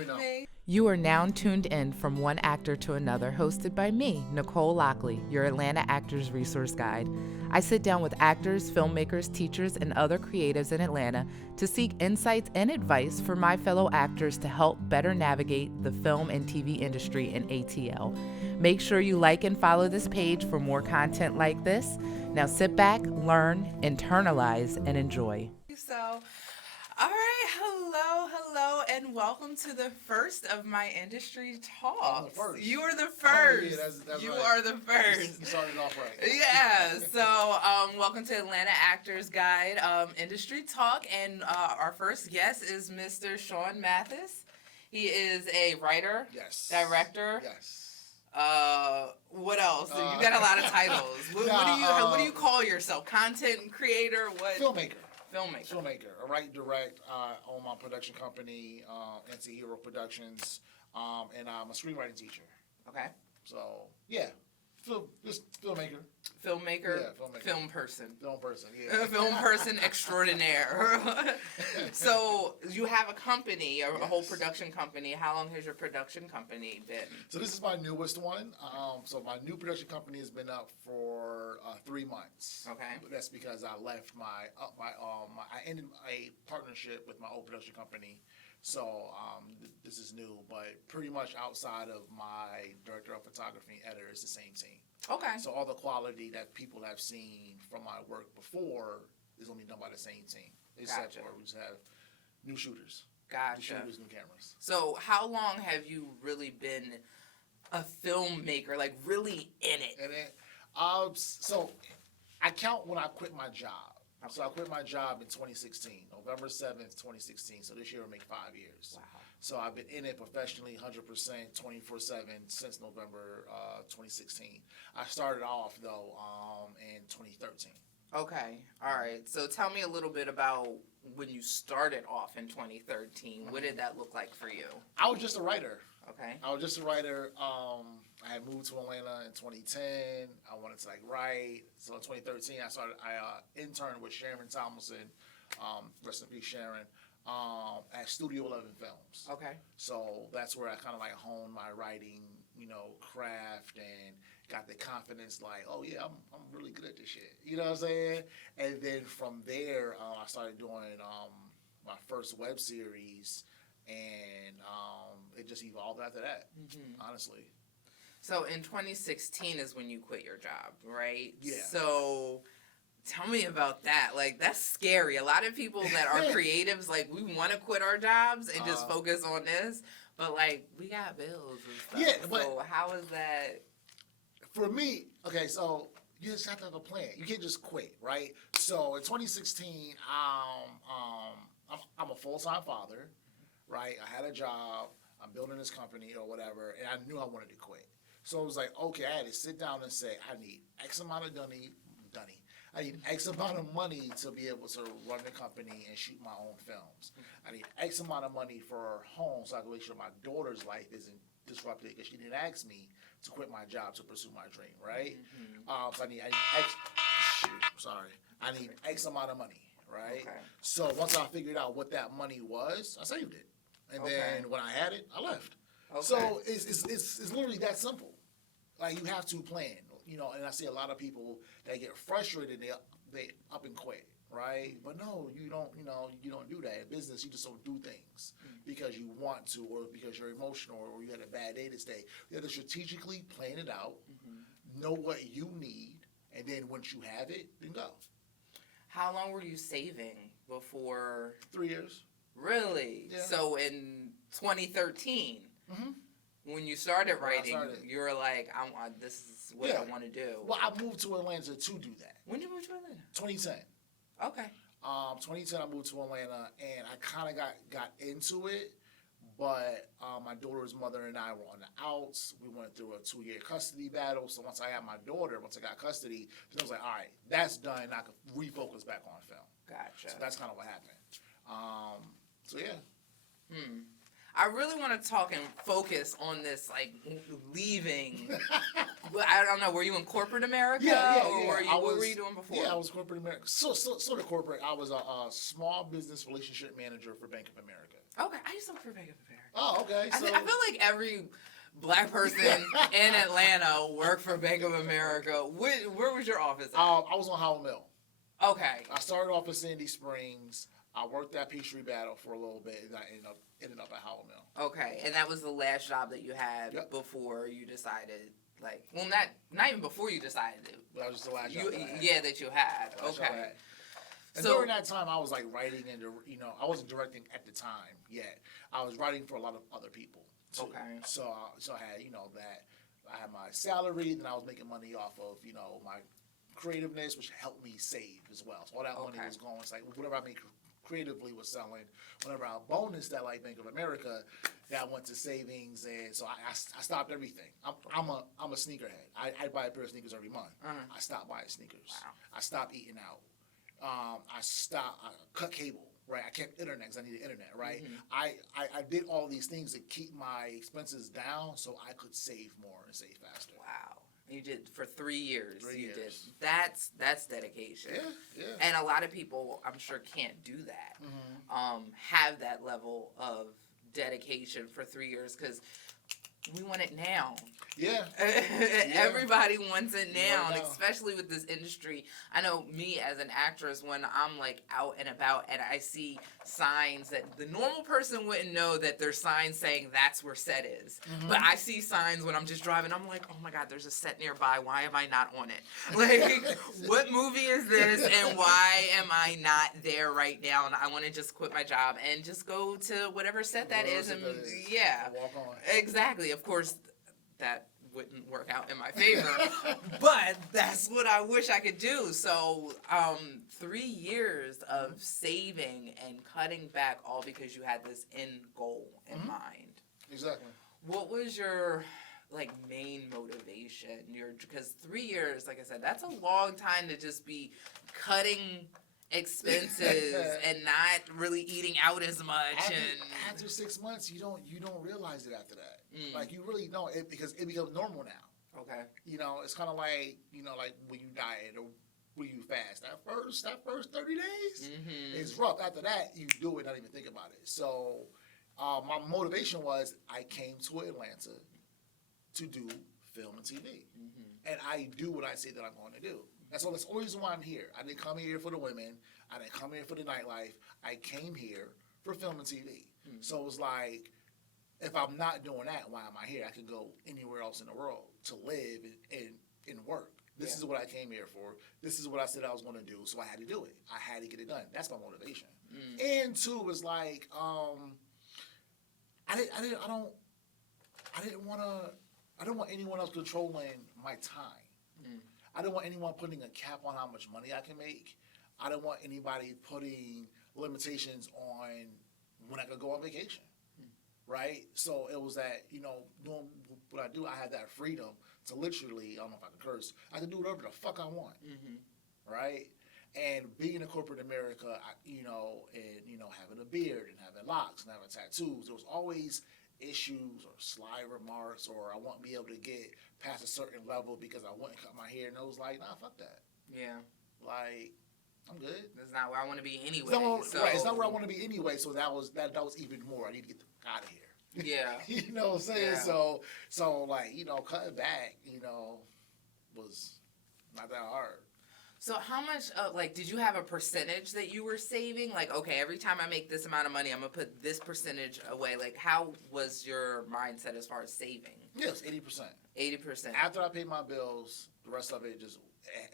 me know. You are now tuned in from one actor to another, hosted by me, Nicole Lockley, your Atlanta Actors Resource Guide. I sit down with actors, filmmakers, teachers, and other creatives in Atlanta to seek insights and advice for my fellow actors to help better navigate the film and TV industry in ATL. Make sure you like and follow this page for more content like this. Now sit back, learn, internalize, and enjoy. All right, hello, and welcome to the first of my industry talks. You are the first. Oh, yeah, that's you right. are the first. You started off right. Yeah. So, welcome to Atlanta Actors Guide Industry Talk, and our first guest is Mr. Shaun Mathis. He is a writer, Yes. director. Yes. What else? You got a lot of titles. What do you call yourself? Content creator? What? Filmmaker. Filmmaker. I write, direct, own my production company, Anti-Hero Productions, and I'm a screenwriting teacher. Okay. So, yeah, just filmmaker. Filmmaker. Yeah, filmmaker. Film person. Film person, yeah. Film person extraordinaire. So you have a company, a whole production company. How long has your production company been? So this is my newest one. So my new production company has been up for 3 months. Okay. But that's because I left I ended a partnership with my old production company. So this is new, but pretty much outside of my director of photography and editor, it's the same team. Okay. So all the quality that people have seen from my work before is only done by the same team. Except for we just have new shooters. Gotcha. New shooters, new cameras. So how long have you really been a filmmaker, like really in it? And then, so I count when I quit my job. Okay. So I quit my job in 2016, November 7th, 2016. So this year will make 5 years. Wow. So I've been in it professionally 100%, 24/7 since November 2016. I started off, though, in 2013. Okay. All right. So tell me a little bit about when you started off in 2013. What did that look like for you? I was just a writer. Okay. I was just a writer. I had moved to Atlanta in 2010. I wanted to write. So in 2013, I interned with Sharon Tomlinson, rest in peace, Sharon, at Studio 11 Films. Okay. So that's where I kind of honed my writing, craft, and got the confidence. Oh yeah, I'm really good at this shit. You know what I'm saying? And then from there, I started doing my first web series. And it just evolved after that, honestly. So in 2016 is when you quit your job, right? Yeah. So tell me about that. That's scary. A lot of people that are creatives, we want to quit our jobs and just focus on this. But, we got bills and stuff. Yeah, but so how is that? For me, okay, so you just have to have a plan. You can't just quit, right? So in 2016, I'm a full-time father. Right, I had a job, I'm building this company or whatever, and I knew I wanted to quit. So it was okay, I had to sit down and say, I need X amount of I need X amount of money to be able to run the company and shoot my own films. I need X amount of money for home so I can make sure my daughter's life isn't disrupted because she didn't ask me to quit my job to pursue my dream, right? So I need X amount of money, right? Okay. So once I figured out what that money was, I saved it. And then when I had it, I left. Okay. So it's literally that simple. You have to plan, and I see a lot of people that get frustrated, they up and quit, right? But no, you don't do that. In business, you just don't do things because you want to or because you're emotional or you had a bad day this day. You have to strategically plan it out, know what you need, and then once you have it, then go. How long were you saving before? 3 years. Really? Yeah. So in 2013, when you started writing, you were like, this is what I want to do. Well, I moved to Atlanta to do that. When did you move to Atlanta? 2010. Okay. 2010, I moved to Atlanta, and I kind of got into it, but my daughter's mother and I were on the outs. We went through a 2-year custody battle. So once I had my daughter, once I got custody, then I was like, all right, that's done. I could refocus back on film. Gotcha. So that's kind of what happened. So yeah. I really want to talk and focus on this, like, leaving. I don't know. Were you in corporate America? Or what were you doing before? Yeah, I was corporate America. Sort of corporate. I was a small business relationship manager for Bank of America. Okay. I used to work for Bank of America. Oh, okay. I feel like every black person in Atlanta worked for Bank of America. Where was your office at? I was on Howell Mill. Okay. I started off in Sandy Springs. I worked at Peachtree Battle for a little bit, and I ended up at Howell Mill. Okay, and that was the last job that you had before you decided, like, well, not even before you decided it. That was just the last job. That you had. Okay. And during that time, I was like writing and I wasn't directing at the time yet. I was writing for a lot of other people too. Okay. So I had that I had my salary, then I was making money off of my creativeness, which helped me save as well. So all that money was going. It's like whatever I made creatively was selling. Whenever I bonused that, like Bank of America, that went to savings, and so I stopped everything. I'm a sneakerhead. I buy a pair of sneakers every month. I stopped buying sneakers. Wow. I stopped eating out. I cut cable. Right, I kept internet because I needed internet. Right, I did all these things to keep my expenses down so I could save more and save faster. Wow. You did for 3 years. 3 years. Did. That's dedication. Yeah. And a lot of people, I'm sure, can't do that. Have that level of dedication for 3 years because we want it now. Yeah. Everybody wants it now, and especially with this industry. I know me as an actress, when I'm like out and about and I see signs that the normal person wouldn't know that there's signs saying that's where set is. But I see signs when I'm just driving. I'm like, oh my God, there's a set nearby. Why am I not on it? Like, what movie is this and why am I not there right now? And I want to just quit my job and just go to whatever set that is. And walk on. Exactly. Of course, that wouldn't work out in my favor, but that's what I wish I could do. So 3 years of saving and cutting back, all because you had this end goal in mind. Exactly. What was your main motivation? Because 3 years, like I said, that's a long time to just be cutting expenses and not really eating out as much. After 6 months, you don't realize it after that. Like you really don't, because it becomes normal now. Okay. It's kind of like like when you diet or when you fast. That first 30 days is rough. After that, you do it, not even think about it. So my motivation was I came to Atlanta to do film and TV, and I do what I say that I'm going to do. That's the only reason why I'm here. I didn't come here for the women. I didn't come here for the nightlife. I came here for film and TV. So it was like, if I'm not doing that, why am I here? I could go anywhere else in the world to live and work. This is what I came here for. This is what I said I was going to do. So I had to do it. I had to get it done. That's my motivation. And two was like, I didn't want anyone else controlling my time. I didn't want anyone putting a cap on how much money I can make. I didn't want anybody putting limitations on when I could go on vacation, right? So it was that, doing what I do, I had that freedom to literally, I don't know if I can curse, I can do whatever the fuck I want, right? And being in corporate America, having a beard and having locks and having tattoos, there was always issues or sly remarks, or I wouldn't be able to get past a certain level because I wouldn't cut my hair, and it was like, nah, fuck that. Yeah. Like, I'm good. That's not where I want to be anyway. Right, it's not where I want to be anyway, so that was even more. I need to get the fuck out of here. Yeah. You know what I'm saying? Yeah. So like, cutting back, was not that hard. So how much, did you have a percentage that you were saving? Like, okay, every time I make this amount of money, I'm going to put this percentage away. Like, how was your mindset as far as saving? Yes, 80%. 80%. After I paid my bills, the rest of it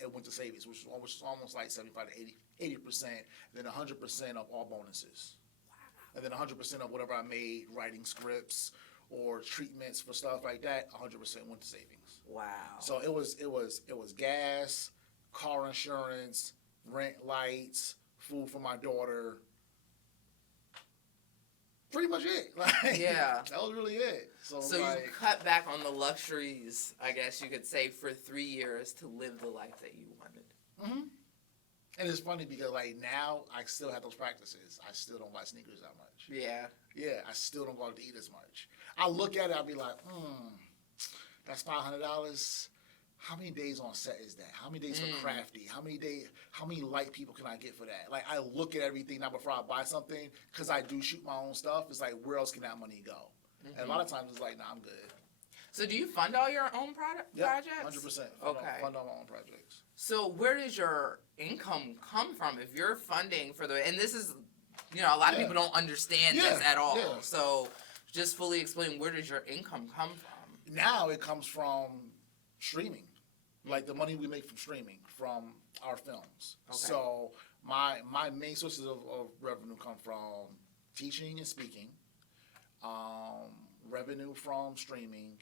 it went to savings, which was almost like 75 to 80%, then 100% of all bonuses. Wow. And then 100% of whatever I made, writing scripts or treatments for stuff like that, 100% went to savings. Wow. So it was gas, car insurance, rent, lights, food for my daughter. Pretty much it. Yeah. That was really it. So you cut back on the luxuries, I guess you could say, for 3 years to live the life that you wanted. And it's funny because like now I still have those practices. I still don't buy sneakers that much. Yeah. Yeah, I still don't go out to eat as much. I look at it, I'll be like, that's $500. How many days on set is that? How many days for crafty? How many light people can I get for that? Like I look at everything now before I buy something because I do shoot my own stuff. It's like, where else can that money go? Mm-hmm. And a lot of times it's like, nah, I'm good. So do you fund all your own projects? 100%. Okay. Fund all my own projects. So where does your income come from if you're funding for and this is, a lot of people don't understand this at all. Yeah. So just fully explain, where does your income come from? Now it comes from streaming. Like the money we make from streaming, from our films. Okay. So my main sources of revenue come from teaching and speaking, revenue from streaming,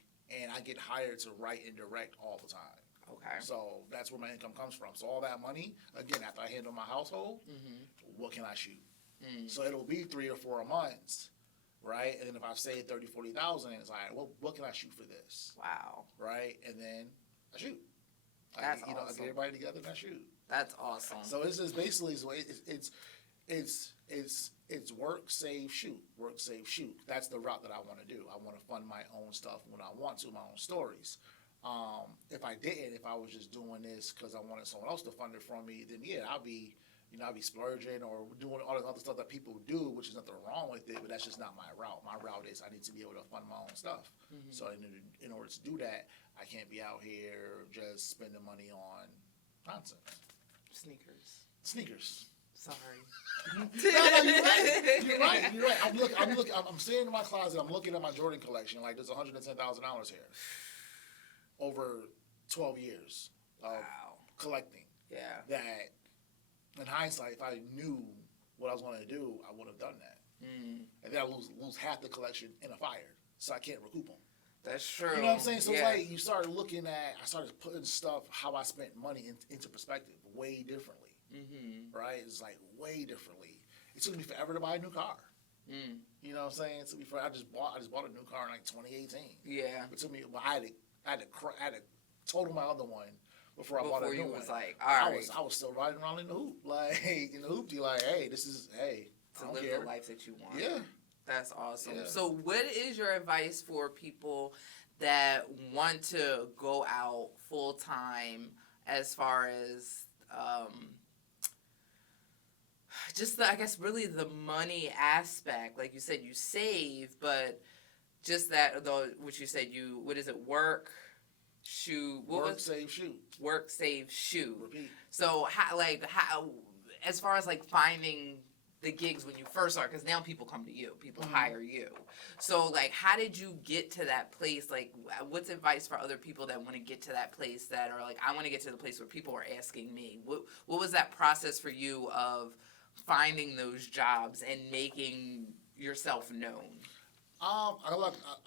and I get hired to write and direct all the time. Okay. So that's where my income comes from. So all that money, again, after I handle my household, what can I shoot? So it'll be 3 or 4 months, right? And then if I save 30, 40,000, it's like, well, what can I shoot for this? Wow. Right? And then I shoot. That's awesome. I get everybody together and I shoot. That's awesome. So it's just basically it's work, save, shoot. Work, save, shoot. That's the route that I want to do. I want to fund my own stuff when I want to, my own stories. If I was just doing this because I wanted someone else to fund it from me, then yeah, I'd be splurging or doing all the other stuff that people do, which is nothing wrong with it, but that's just not my route. My route is I need to be able to fund my own stuff. So in order to do that, I can't be out here just spending money on nonsense. Sneakers. Sorry. No, you're right. I'm sitting in my closet. I'm looking at my Jordan collection. Like there's $110,000 here over 12 years of collecting. Yeah. That in hindsight, if I knew what I was going to do, I would have done that. And then I lose half the collection in a fire, so I can't recoup them. That's true. You know what I'm saying? So it's like you started I started putting stuff, how I spent money into perspective way differently. Right? It's like way differently. It took me forever to buy a new car. You know what I'm saying? It took me forever. I just bought a new car in like 2018. Yeah. It took me. Well, I had to total my other one before I bought a new one. Was like, all right. I was still riding around in the hoop, like in the hoopty, like, hey, this is to live the life that you want. Yeah. That's awesome. Yeah. So what is your advice for people that want to go out full time as far as just I guess really the money aspect? Like you said, you save, but just that though, which you said what is it? Work, shoot. Save, shoot. Work, save, shoot. Repeat. So how as far as like finding the gigs when you first start, because now people come to you, people hire you. So like, how did you get to that place? Like, what's advice for other people that want to get to that place that are like, I want to get to the place where people are asking me? What was that process for you of finding those jobs and making yourself known? I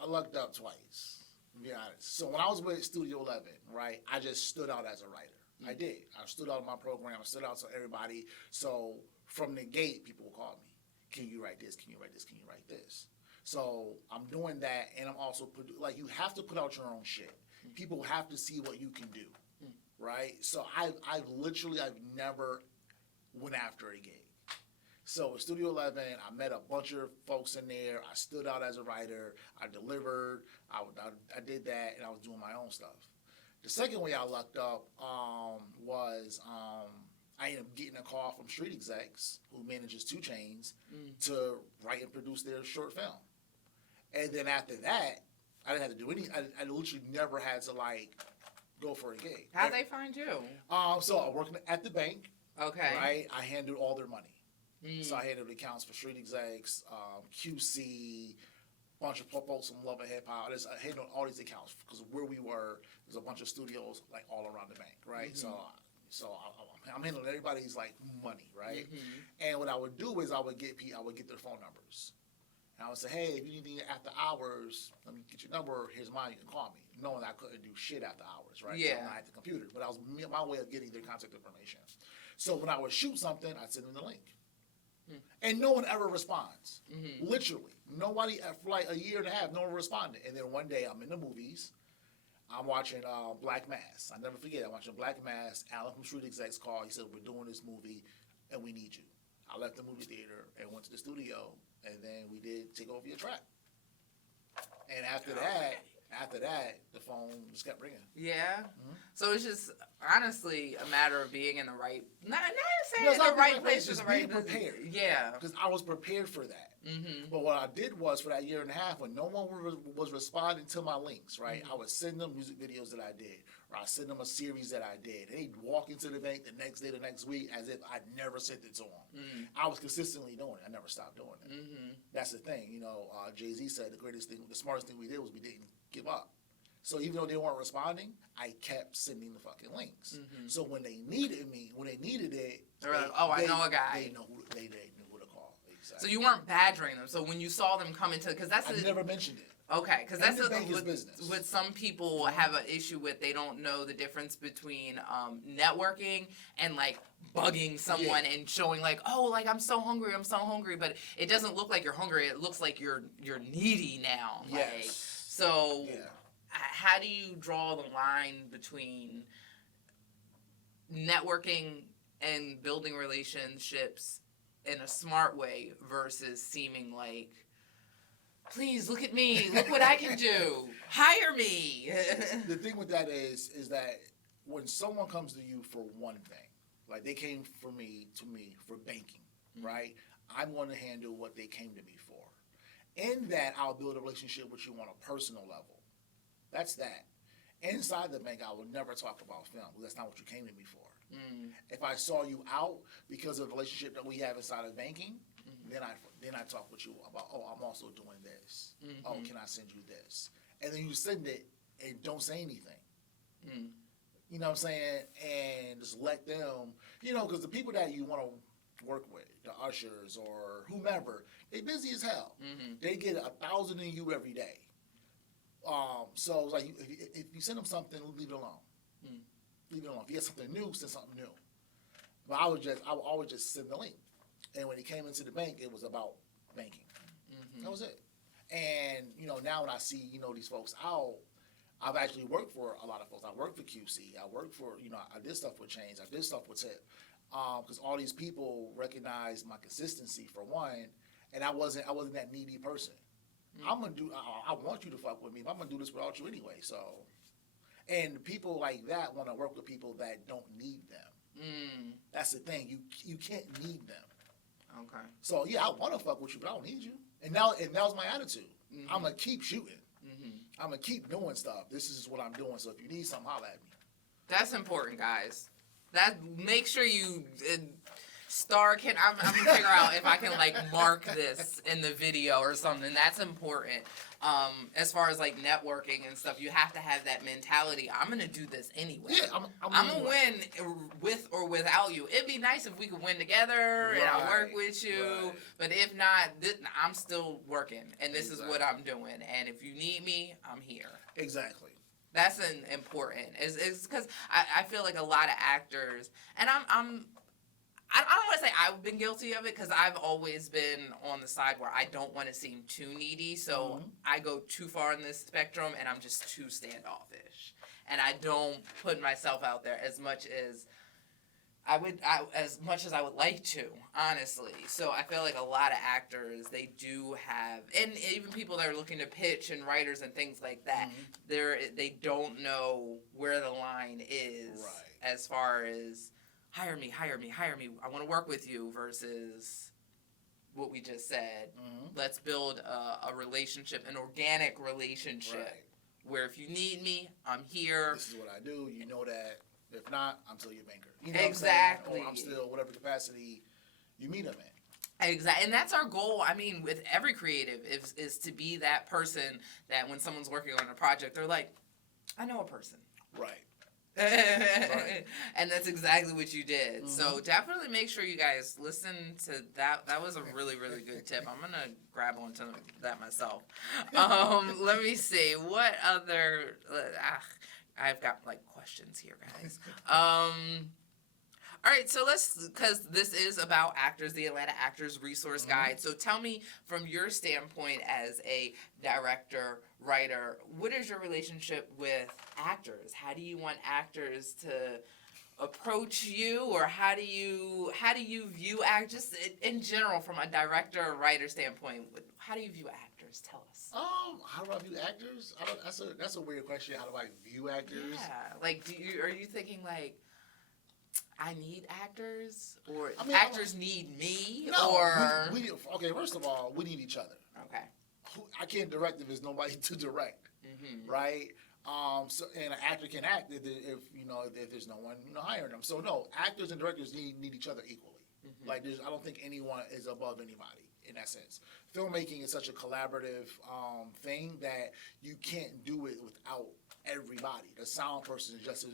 lucked up twice, to be honest. So when I was with Studio 11, right, I just stood out as a writer. I did. I stood out in my program. I stood out to everybody. So from the gate, people will call me. Can you write this? Can you write this? Can you write this? So I'm doing that, and I'm also you have to put out your own shit. People have to see what you can do, right? So I've never went after a gig. So at Studio 11, I met a bunch of folks in there. I stood out as a writer. I delivered. I did that, and I was doing my own stuff. The second way I lucked up was I ended up getting a call from Street Execs, who manages 2 Chainz, to write and produce their short film. And then after that, I didn't have to do any. I literally never had to go for a gig. How'd they find you? So I worked at the bank. Okay. Right. I handled all their money. So I handled the accounts for Street Execs, QC, bunch of folks from Love and Hip Hop. I handled all these accounts because where we were, there's a bunch of studios all around the bank, right? So I'm handling everybody's money, right? And what I would do is I would get their phone numbers, and I would say, hey, if you need anything after hours, let me get your number. Here's mine. You can call me. Knowing I couldn't do shit after hours, right? Yeah. So I had the computer, but that was my way of getting their contact information. So when I would shoot something, I'd send them the link. And no one ever responds. Literally. Nobody, for a year and a half, no one responded. And then one day I'm in the movies. I'm watching Black Mass. I never forget. I'm watching Black Mass. Alan from Street Execs called. He said, we're doing this movie, and we need you. I left the movie theater and went to the studio, and then we did Take Over Your Trap. And after that, the phone just kept ringing. Yeah. Mm-hmm. So it's just honestly a matter of being in the right, not saying in the right place, just the right being prepared. Yeah. Because I was prepared for that. Mm-hmm. But what I did was for that year and a half, when no one was responding to my links, right? Mm-hmm. I would send them music videos that I did, or I send them a series that I did. They'd walk into the bank the next day, the next week, as if I'd never sent it to them. Mm-hmm. I was consistently doing it. I never stopped doing it. Mm-hmm. That's the thing, you know. Jay-Z said the smartest thing we did was we didn't give up. So even though they weren't responding, I kept sending the fucking links. Mm-hmm. So when they needed me, when they needed it, they're like, oh, I know a guy. They knew who to call. Exactly. So you weren't badgering them. So when you saw them come into, because that's I never mentioned it. Okay, because that's business. What some people have an issue with. They don't know the difference between networking and like bugging someone and showing like, oh, like I'm so hungry, but it doesn't look like you're hungry. It looks like you're needy now. Yes. Like, so how do you draw the line between networking and building relationships in a smart way versus seeming like, please look at me, look what I can do, hire me? The thing with that is that when someone comes to you for one thing, like they came to me for banking, mm-hmm. right? I'm going to handle what they came to me for. In that, I'll build a relationship with you on a personal level. That's that. Inside the bank, I will never talk about film. That's not what you came to me for. Mm. If I saw you out because of the relationship that we have inside of banking, mm-hmm. then I talk with you about, oh, I'm also doing this. Mm-hmm. Oh, can I send you this? And then you send it and don't say anything. Mm. You know what I'm saying? And just let them, you know, because the people that you want to work with, the ushers or whomever, they busy as hell. Mm-hmm. They get 1,000 in you every day. So it's like if you send them something, leave it alone. Mm. Leave it alone. If you get something new, send something new. But I would always just send the link. And when he came into the bank, it was about banking. Mm-hmm. That was it. And you know, now when I see these folks out, I've actually worked for a lot of folks. I worked for QC. I worked for I did stuff with Chains. I did stuff with Tip. Because all these people recognized my consistency for one, and I wasn't that needy person. Mm-hmm. I want you to fuck with me, but I'm gonna do this without you anyway. So, and people like that want to work with people that don't need them. Mm. That's the thing. You can't need them. Okay. So yeah, I want to fuck with you, but I don't need you. And that was my attitude. Mm-hmm. I'm gonna keep shooting. Mm-hmm. I'm gonna keep doing stuff. This is what I'm doing. So if you need something, holla at me. That's important, guys. Make sure you. I'm gonna figure out if I can like mark this in the video or something. That's important. As far as like networking and stuff, you have to have that mentality. I'm gonna do this anyway. Yeah, I'm gonna win with or without you. It'd be nice if we could win together and I work with you. Right. But if not, I'm still working, and this is what I'm doing. And if you need me, I'm here. Exactly. That's important. It's because I feel like a lot of actors, and I don't want to say I've been guilty of it because I've always been on the side where I don't want to seem too needy. So mm-hmm. I go too far in this spectrum and I'm just too standoffish. And I don't put myself out there as much as I would like to, honestly. So I feel like a lot of actors, they do have, and even people that are looking to pitch and writers and things like that, mm-hmm. they don't know where the line is as far as hire me, I want to work with you versus what we just said. Mm-hmm. Let's build a relationship, an organic relationship where if you need me, I'm here. This is what I do. You know that. If not, I'm still your banker. You know exactly. Or I'm still whatever capacity you meet them in. Exactly. And that's our goal. I mean, with every creative is to be that person that when someone's working on a project, they're like, I know a person. Right. And that's exactly what you did. Mm-hmm. So definitely make sure you guys listen to that. That was a really, really good tip. I'm going to grab onto that myself. Let me see. What other... I've got, like, questions here, guys. All All right, so because this is about actors, the Atlanta Actors Resource Guide. So tell me, from your standpoint as a director, writer, what is your relationship with actors? How do you want actors to approach you, or how do you view actors, just in general, from a director or writer standpoint? How do you view actors? Tell us. How do I view actors? That's a weird question. How do I view actors? Yeah, like, are you thinking like, I need actors, or actors need me, no, or okay. First of all, we need each other. Okay. I can't direct if there's nobody to direct, right? So and an actor can act if there's no one hiring them. So no, actors and directors need each other equally. Like I don't think anyone is above anybody in that sense. Filmmaking is such a collaborative thing that you can't do it without everybody. The sound person is just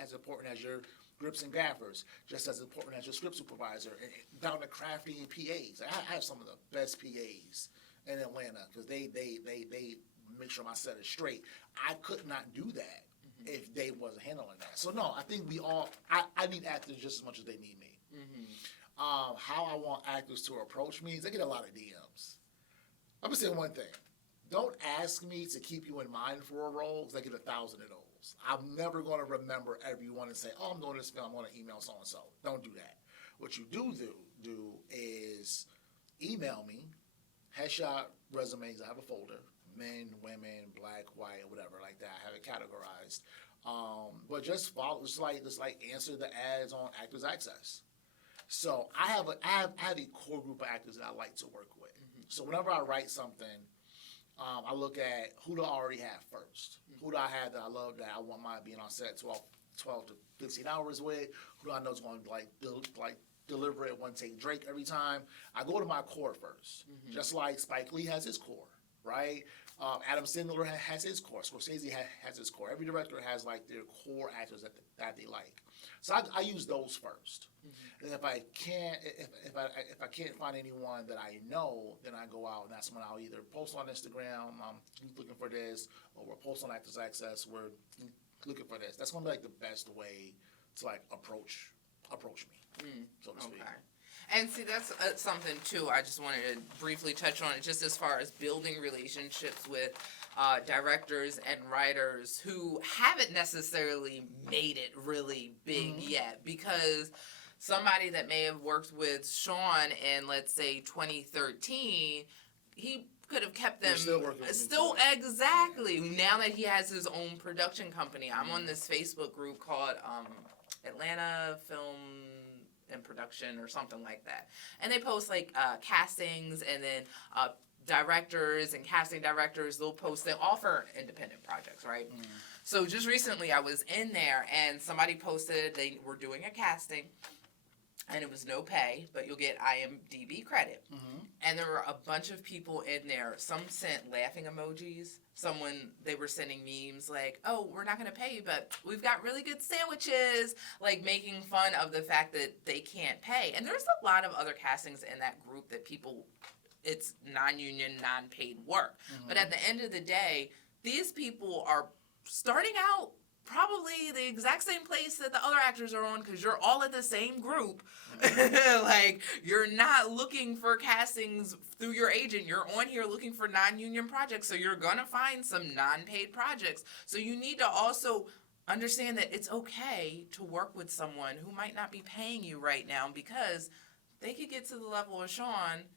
as important as your grips and gaffers, just as important as your script supervisor, and down to crafting and PAs. I have some of the best PAs in Atlanta because they make sure my set is straight. I could not do that if they wasn't handling that. So no, I think I need actors just as much as they need me. How I want actors to approach me is I get a lot of DMs. I'm gonna say one thing. Don't ask me to keep you in mind for a role because I get 1,000 of those. I'm never going to remember everyone and say, I'm doing this film, I'm going to email so-and-so. Don't do that. What you do is email me, headshot resumes. I have a folder, men, women, black, white, whatever like that. I have it categorized. But just follow, just like answer the ads on Actors Access. So I have a core group of actors that I like to work with. So whenever I write something, I look at who do I already have first. Who do I have that I love that I want my being on set 12 to 15 hours with? Who do I know is going to deliver it one take Drake every time? I go to my core first, just like Spike Lee has his core, right? Adam Sandler has his core. Scorsese has his core. Every director has like their core actors that they like. So I use those first. And if I can't find anyone that I know, then I go out and that's when I'll either post on Instagram, looking for this, or we'll post on Actors Access, we're looking for this. That's gonna be like the best way to like approach me, so to speak. And see, that's something too. I just wanted to briefly touch on it, just as far as building relationships with directors and writers who haven't necessarily made it really big yet, because somebody that may have worked with Shaun in, let's say, 2013, he could have kept them still working with still exactly. Now that he has his own production company, I'm on this Facebook group called Atlanta Film and Production or something like that, and they post like castings, and then directors and casting directors, they'll post, they offer independent projects, right? So just recently I was in there and somebody posted they were doing a casting, and it was no pay, but you'll get IMDb credit. And there were a bunch of people in there. Some sent laughing emojis. They were sending memes like, oh, we're not going to pay you, but we've got really good sandwiches, like making fun of the fact that they can't pay. And there's a lot of other castings in that group that it's non-union, non-paid work. But at the end of the day, these people are starting out probably the exact same place that the other actors are on, because you're all at the same group. Like, you're not looking for castings through your agent. You're on here looking for non-union projects, so you're going to find some non-paid projects. So you need to also understand that it's okay to work with someone who might not be paying you right now, because they could get to the level of Shaun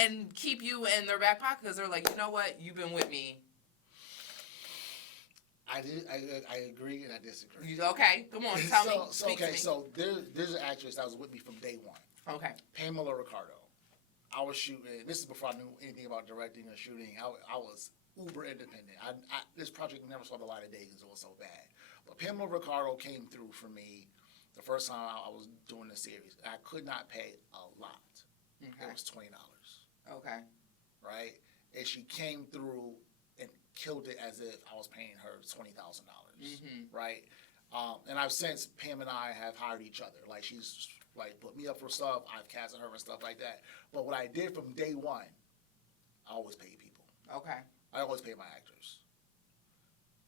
and keep you in their back pocket because they're like, you know what, you've been with me. I agree and I disagree. Okay, come on, tell me. So there's an actress that was with me from day one. Okay. Pamela Ricardo. I was shooting. This is before I knew anything about directing or shooting. I was uber independent. This project never saw the light of day because it was so bad. But Pamela Ricardo came through for me the first time I was doing the series. I could not pay a lot. Okay. It was $20. Okay. Right? And she came through and killed it as if I was paying her $20,000. Right? And I've since, Pam and I have hired each other. Like, she's like put me up for stuff. I've casted her and stuff like that. But what I did from day one, I always pay people. Okay. I always pay my actors.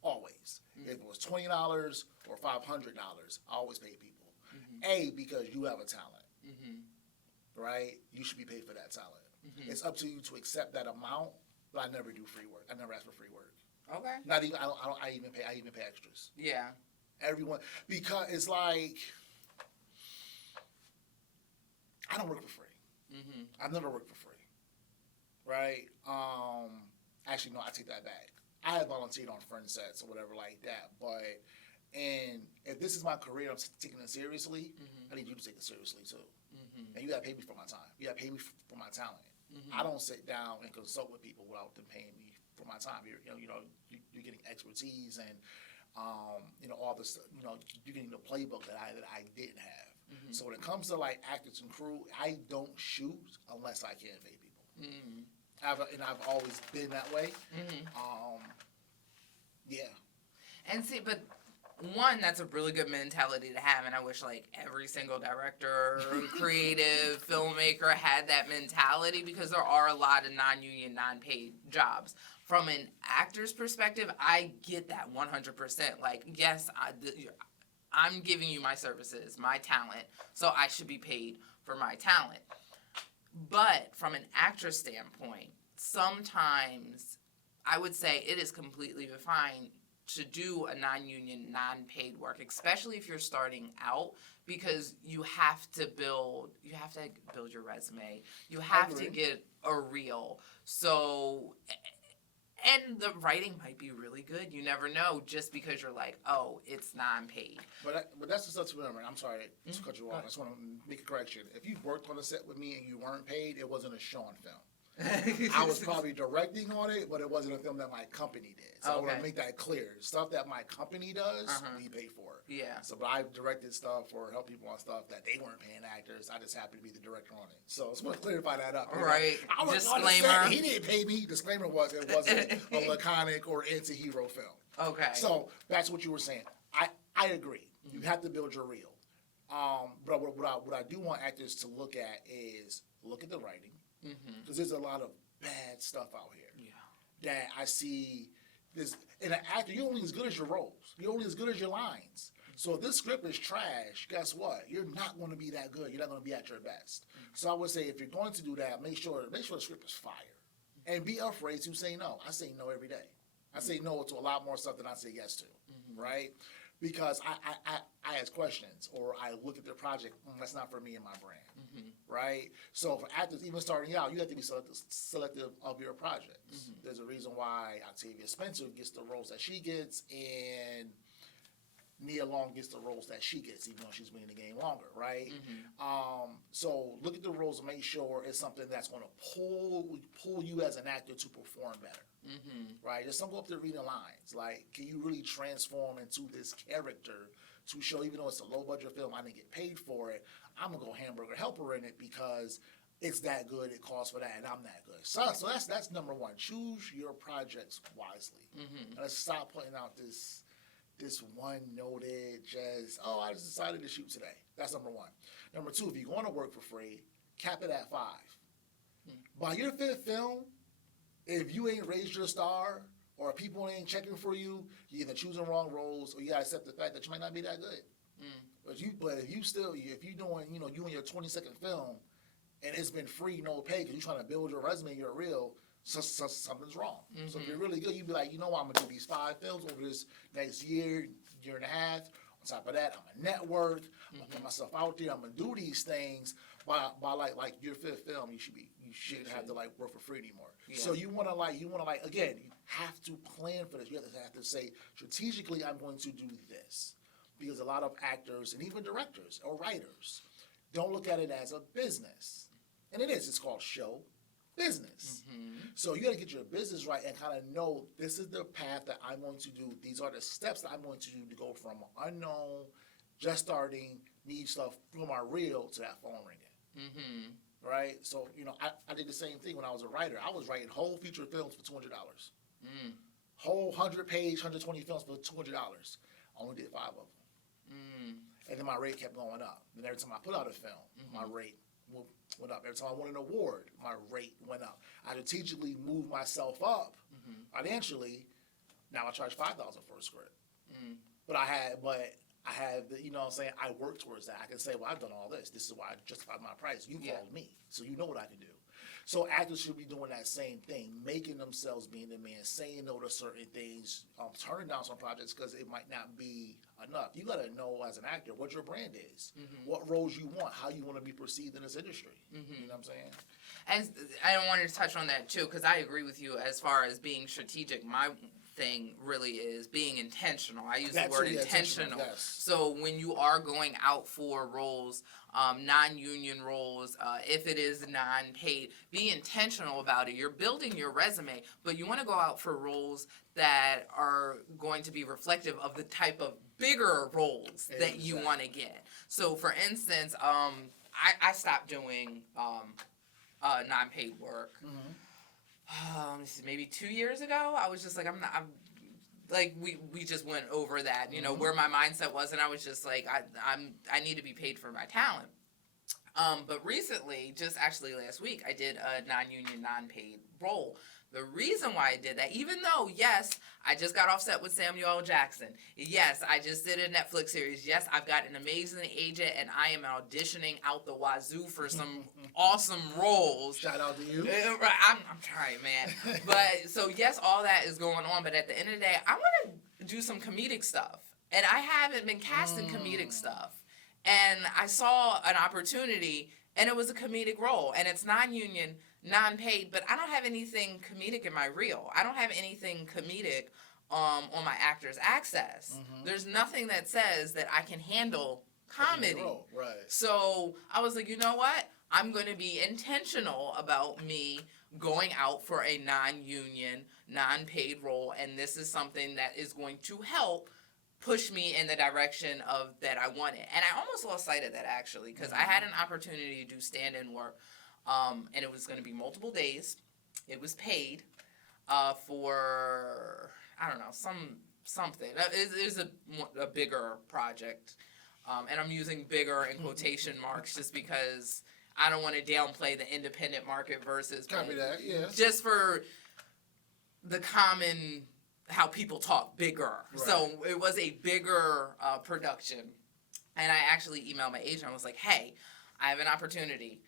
always. If it was $20 or $500, I always pay people. Because you have a talent, right? You should be paid for that talent. It's up to you to accept that amount, but I never do free work. I never ask for free work. Okay. Not even. I even pay extras. Yeah. Everyone, because it's like I don't work for free. I've never worked for free, right? Actually, no, I take that back. I have volunteered on friend sets or whatever like that, but if this is my career, I'm taking it seriously. I need you to take it seriously too, and you got to pay me for my time. You got to pay me for my talent. I don't sit down and consult with people without them paying me for my time. You're getting expertise and all this. You're getting the playbook that I didn't have. So when it comes to like actors and crew, I don't shoot unless I can pay people. I've always been that way. Yeah. And see, but one, that's a really good mentality to have, and I wish like every single director, creative, filmmaker had that mentality, because there are a lot of non-union, non-paid jobs. From an actor's perspective, I get that 100%. Like, yes, I'm giving you my services, my talent, so I should be paid for my talent. But from an actor standpoint, sometimes I would say it is completely fine to do a non-union, non-paid work, especially if you're starting out, because you have to build your resume. You have to get a reel. So, and the writing might be really good. You never know, just because you're like, oh, it's non-paid. But that's the stuff to remember. I'm sorry to cut you off. I just want to make a correction. If you worked on a set with me and you weren't paid, it wasn't a Shaun film. I was probably directing on it, but it wasn't a film that my company did. So I want to make that clear. Stuff that my company does, we pay for. Yeah. So, but I've directed stuff or helped people on stuff that they weren't paying actors. I just happened to be the director on it. So I just want to clarify that up. Right. I was Disclaimer. He didn't pay me. Disclaimer was it wasn't a laconic or anti-hero film. Okay. So that's what you were saying. I agree. You have to build your reel. But what I do want actors to look at is look at the writing. Because there's a lot of bad stuff out here that I see. In an actor, you're only as good as your roles. You're only as good as your lines. So if this script is trash, guess what? You're not going to be that good. You're not going to be at your best. So I would say if you're going to do that, make sure the script is fire. And be afraid to say no. I say no every day. I say no to a lot more stuff than I say yes to, right? Because I ask questions or I look at their project. That's not for me and my brand, right? So for actors, even starting out, you have to be selective of your projects. There's a reason why Octavia Spencer gets the roles that she gets, and Nia Long gets the roles that she gets, even though she's been in the game longer, right? So look at the roles and make sure it's something that's going to pull you as an actor to perform better. Right? Just don't go up there reading lines. Like, can you really transform into this character to show, even though it's a low budget film, I didn't get paid for it, I'm gonna go hamburger helper in it because it's that good, it costs for that, and I'm that good. So that's number one. Choose your projects wisely. Let's stop putting out this one noted I just decided to shoot today. That's number one. Number two, if you're going to work for free, cap it at 5. By your 5th film, if you ain't raised your star or people ain't checking for you, you're either choosing wrong roles or you gotta accept the fact that you might not be that good. But if you're doing, you in your 22nd film and it's been free, no pay, because you're trying to build your resume, you're real, something's wrong. So if you're really good, you'd be like, I'm gonna do these 5 films over this next year and a half. On top of that, I'm a network. I'm gonna put myself out there. I'm gonna do these things. By like your 5th film, you shouldn't have to like work for free anymore. Yeah. So you wanna again, you have to plan for this. You have to say strategically, I'm going to do this, because a lot of actors and even directors or writers don't look at it as a business, and it is. It's called show business. So you got to get your business right and kind of know this is the path that I'm going to do. These are the steps that I'm going to do to go from unknown, just starting, need stuff from my reel to that phone ringing. Right? So, I did the same thing when I was a writer. I was writing whole feature films for $200. Whole 100-page, 120 films for $200. I only did 5 of them. And then my rate kept going up. And every time I put out a film, my rate went up. Every time I won an award, my rate went up. I strategically moved myself up financially Now I charge $5,000 for a script. But I have, you know what I'm saying, I work towards that. I can say, well, I've done all this. This is why I justified my price. You called me, so you know what I can do. So actors should be doing that same thing, making themselves being the man, saying no to certain things, turning down some projects because it might not be enough. You got to know as an actor what your brand is, what roles you want, how you want to be perceived in this industry. You know what I'm saying? And I wanted to touch on that too, because I agree with you as far as being strategic. My thing really is being intentional. I use the word intentional. Yes. So when you are going out for roles, non-union roles, if it is non-paid, be intentional about it. You're building your resume, but you want to go out for roles that are going to be reflective of the type of bigger roles that you want to get. So for instance, I stopped doing non-paid work. Maybe 2 years ago. I was just like, I'm like, we just went over that, you know, where my mindset was, and I was just like, I need to be paid for my talent. But recently, just actually last week, I did a non-union, non-paid role. The reason why I did that, even though, yes, I just got off set with Samuel L. Jackson. Yes, I just did a Netflix series. Yes, I've got an amazing agent, and I am auditioning out the wazoo for some awesome roles. Shout out to you. I'm trying, man. But, so, yes, all that is going on. But at the end of the day, I want to do some comedic stuff. And I haven't been cast in comedic stuff. And I saw an opportunity, and it was a comedic role. And it's non-union, non-paid, but I don't have anything comedic in my reel. I don't have anything comedic on my Actors Access. There's nothing that says that I can handle comedy. Right. So I was like, you know what? I'm going to be intentional about me going out for a non-union, non-paid role, and this is something that is going to help push me in the direction of that I wanted. And I almost lost sight of that, actually, because I had an opportunity to do stand-in work. And it was going to be multiple days. It was paid for, I don't know, something. It is a bigger project. And I'm using bigger in quotation marks just because I don't want to downplay the independent market versus... Copy that, yeah. Just for the common, how people talk, bigger. Right. So it was a bigger production. And I actually emailed my agent. I was like, hey, I have an opportunity.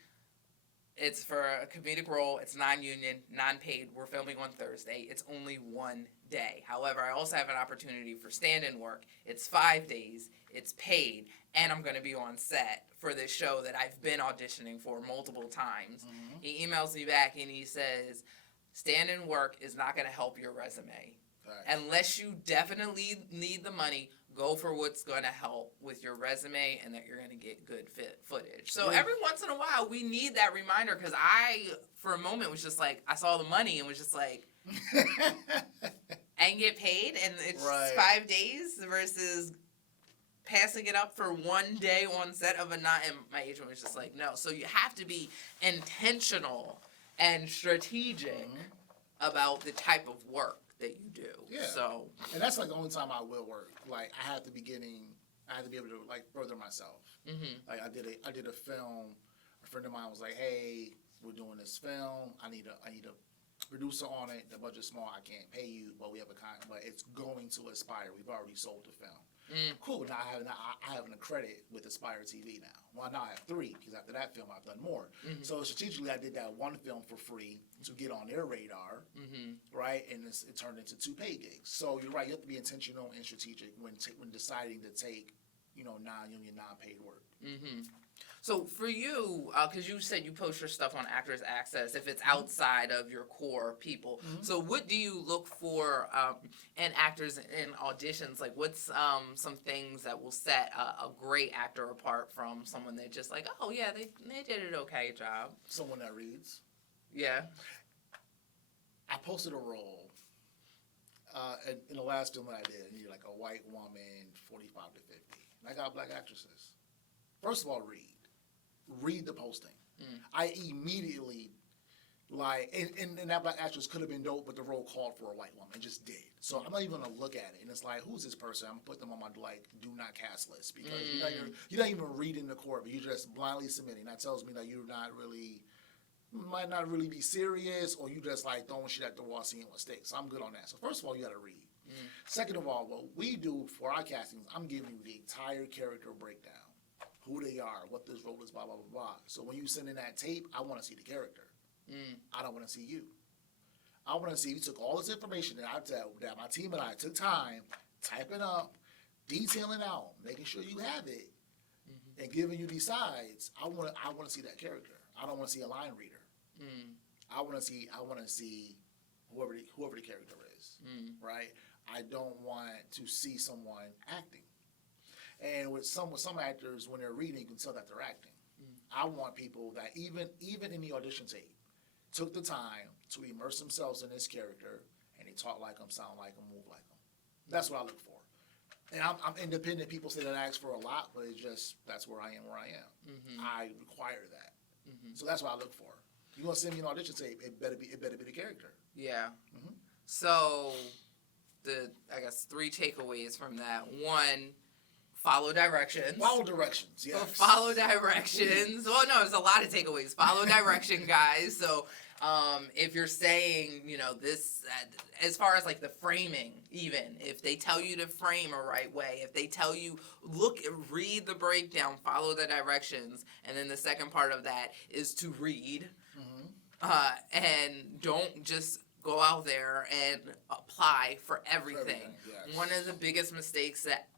It's for a comedic role. It's non-union, non-paid. We're filming on Thursday. It's only one day. However, I also have an opportunity for stand-in work. It's 5 days. It's paid. And I'm going to be on set for this show that I've been auditioning for multiple times. He emails me back and he says, stand-in work is not going to help your resume. Unless you definitely need the money, go for what's going to help with your resume and that you're going to get good footage. So every once in a while, we need that reminder because I, for a moment, was just like, I saw the money and was just like, and get paid and it's 5 days versus passing it up for 1 day on set of a not. And my agent was just like, no. So you have to be intentional and strategic about the type of work that you do. Yeah. So, and that's like the only time I will work. Like I have to be able to like further myself. Like I did a film. A friend of mine was like, "Hey, we're doing this film. I need a producer on it. The budget's small. I can't pay you, but we have but it's going to Aspire. We've already sold the film. Cool. Now I have an credit with Aspire TV now. Well, now I have 3 because after that film I've done more. So strategically, I did that one film for free to get on their radar, right? And it turned into 2 paid gigs. So you're right. You have to be intentional and strategic when deciding to take, non-union, non-paid work. So for you, because you said you post your stuff on Actors Access if it's outside of your core people. So what do you look for in actors in auditions? Like what's some things that will set a great actor apart from someone that just like, oh yeah, they did an okay job? Someone that reads. Yeah. I posted a role in the last film that I did. I needed like a white woman, 45 to 50. And I got black actresses. First of all, read the posting. I immediately, and that black actress could have been dope, but the role called for a white woman. It just did. So I'm not even going to look at it. And it's like, who's this person? I'm going to put them on my, do not cast list. Because you're not even reading the court, but you're just blindly submitting. That tells me that you're not really, might not really be serious, or you just like throwing shit at the wall, seeing mistakes. So I'm good on that. So first of all, you got to read. Second of all, what we do for our castings, I'm giving you the entire character breakdown. Who they are, what this role is, blah, blah, blah, blah. So when you send in that tape, I want to see the character. I don't want to see you. I want to see you took all this information that my team and I took time typing up, detailing out, making sure you have it, and giving you these sides. I want to see that character. I don't want to see a line reader. I want to see whoever the character is, right? I don't want to see someone acting. And with some actors, when they're reading, you can tell that they're acting. I want people that even in the audition tape, took the time to immerse themselves in this character, and they talk like them, sound like them, move like them. That's what I look for. And I'm independent. People say that I ask for a lot, but it's just that's where I am. I require that. So that's what I look for. You want to send me an audition tape? It better be the character. Yeah. So I guess 3 takeaways from that. 1, follow directions. Follow directions, yes. Follow directions. Well, no, there's a lot of takeaways. Follow direction, guys. So if you're saying, this, as far as like the framing, even, if they tell you to frame a right way, if they tell you, read the breakdown, follow the directions, and then the second part of that is to read, and don't just go out there and apply for everything. Yes. One of the biggest mistakes that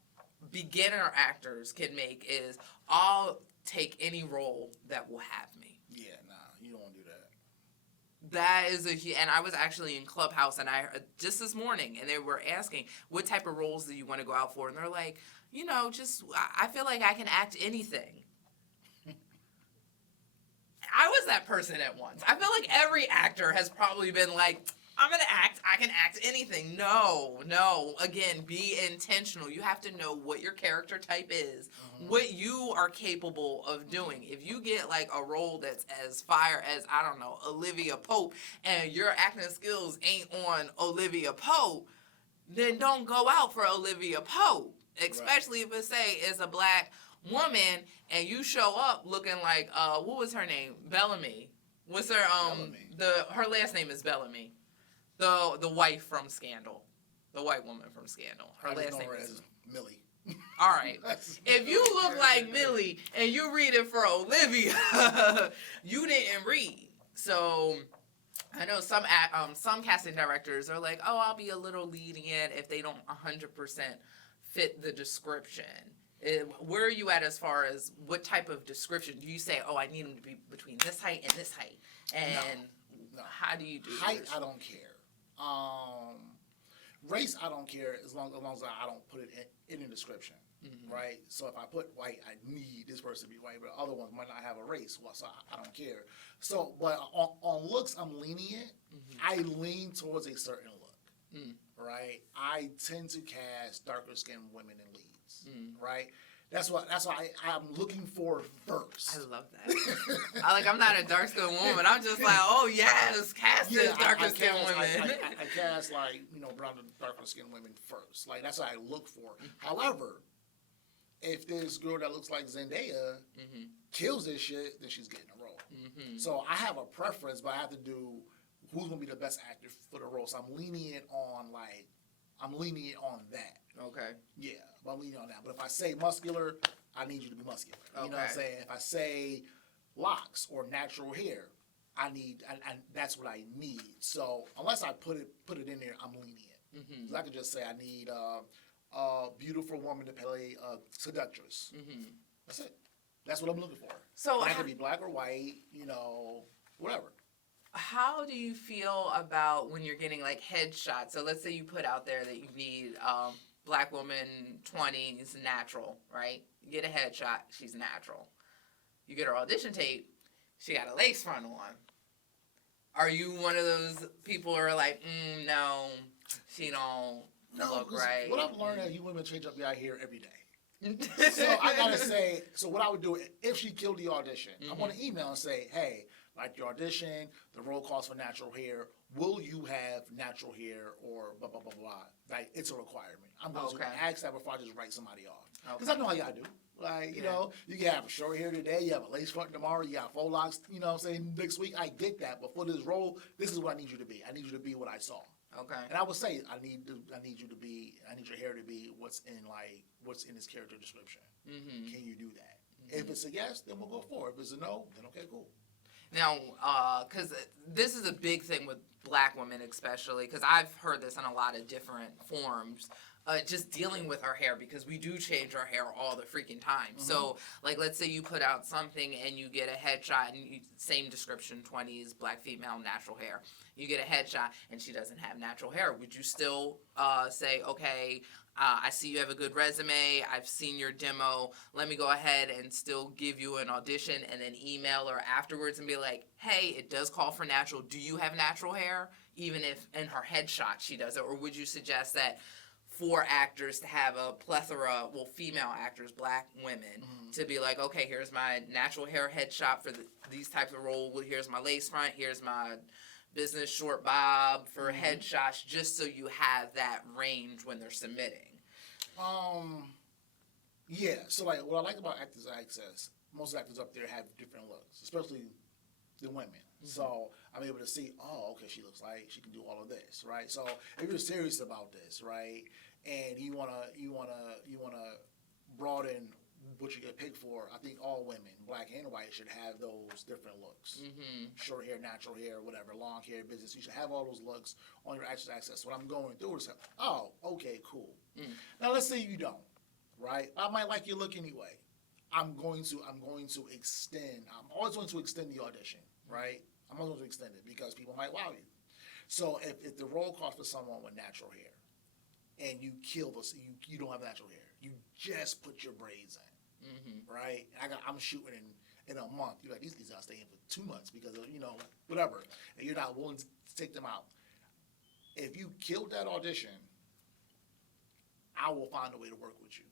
beginner actors can make is, I'll take any role that will have me. Yeah, nah, you don't want to do that. That is and I was actually in Clubhouse, and I just this morning, and they were asking, what type of roles do you want to go out for? And they're like, I feel like I can act anything. I was that person at once. I feel like every actor has probably been like, I'm going to act. I can act anything. No. Again, be intentional. You have to know what your character type is, what you are capable of doing. If you get like a role that's as fire as, I don't know, Olivia Pope, and your acting skills ain't on Olivia Pope, then don't go out for Olivia Pope, especially if it say is a black woman and you show up looking like, what was her name? Bellamy. What's her, her last name is Bellamy. The wife from Scandal. The white woman from Scandal. Her last name is Millie. All right. If you look like Millie and you read it for Olivia, you didn't read. So I know some casting directors are like, oh, I'll be a little lenient if they don't 100% fit the description. Where are you at as far as what type of description? Do you say, oh, I need them to be between this height and this height? And no. How do you do height? I don't care. Race, I don't care as long as I don't put it in the description, right? So if I put white, I need this person to be white, but other ones might not have a race, so I don't care. So, but on looks, I'm lenient. I lean towards a certain look, right? I tend to cast darker skinned women in leads, right? That's why I'm looking for first. I love that. I'm not a dark skinned woman. I'm just like, oh yes, cast this darker skinned women. I cast brown to darker skinned women first. Like that's what I look for. However, if this girl that looks like Zendaya kills this shit, then she's getting a role. So I have a preference, but I have to do who's gonna be the best actor for the role. So I'm lenient on that. Okay. Yeah, but I'm leaning on that. But if I say muscular, I need you to be muscular. You know what I'm saying? If I say locks or natural hair, I that's what I need. So unless I put it in there, I'm lenient. So I could just say I need a beautiful woman to play a seductress. That's it. That's what I'm looking for. So that could be black or white, whatever. How do you feel about when you're getting like headshots? So let's say you put out there that you need black woman, 20s, natural, right? You get a headshot, she's natural. You get her audition tape, she got a lace front on. Are you one of those people who are like, no, she don't look right? What I've learned is you women change up your hair every day. So I gotta say, so what I would do if she killed the audition, I want to email and say, hey, like your audition, the role calls for natural hair. Will you have natural hair or blah, blah, blah, blah? Like, it's a requirement. I'm going to ask that before I just write somebody off. Because I know how y'all do. Like, you can have short hair today, you have a lace front tomorrow, you got faux locks, next week. I get that. But for this role, this is what I need you to be. I need you to be what I saw. Okay. And I would say I need your hair to be what's in his character description. Mm-hmm. Can you do that? Mm-hmm. If it's a yes, then we'll go for it. If it's a no, then okay, cool. Now, because this is a big thing with Black women, especially, because I've heard this in a lot of different forms. Just dealing with our hair, because we do change our hair all the freaking time. Mm-hmm. So, like, let's say you put out something and you get a headshot, and same description, 20s, Black female, natural hair. You get a headshot and she doesn't have natural hair. Would you still say, okay, I see you have a good resume, I've seen your demo, let me go ahead and still give you an audition, and then email her afterwards and be like, hey, it does call for natural. Do you have natural hair? Even if in her headshot she does it. Or would you suggest that for actors to have a plethora, well, female actors, Black women, to be like, okay, here's my natural hair headshot for these types of roles. Here's my lace front. Here's my business short bob for headshots, just so you have that range when they're submitting. Yeah. So, like, what I like about Actors Access, most actors up there have different looks, especially the women. Mm-hmm. So I'm able to see, oh, okay, she looks like she can do all of this, right? So if you're serious about this, right, and you wanna broaden what you get picked for, I think all women, Black and white, should have those different looks. Mm-hmm. Short hair, natural hair, whatever, long hair, business. You should have all those looks on your Actors Access. What I'm going through is, oh, okay, cool. Mm. Now let's say you don't, right? I might like your look anyway. I'm always going to extend the audition, right? I'm always going to extend it because people might wow you. So if the role calls for someone with natural hair, and you kill this, you don't have natural hair, you just put your braids in, right? I'm shooting in a month. You're like, these guys stay in for 2 months because of, whatever, and you're not willing to take them out. If you killed that audition, I will find a way to work with you.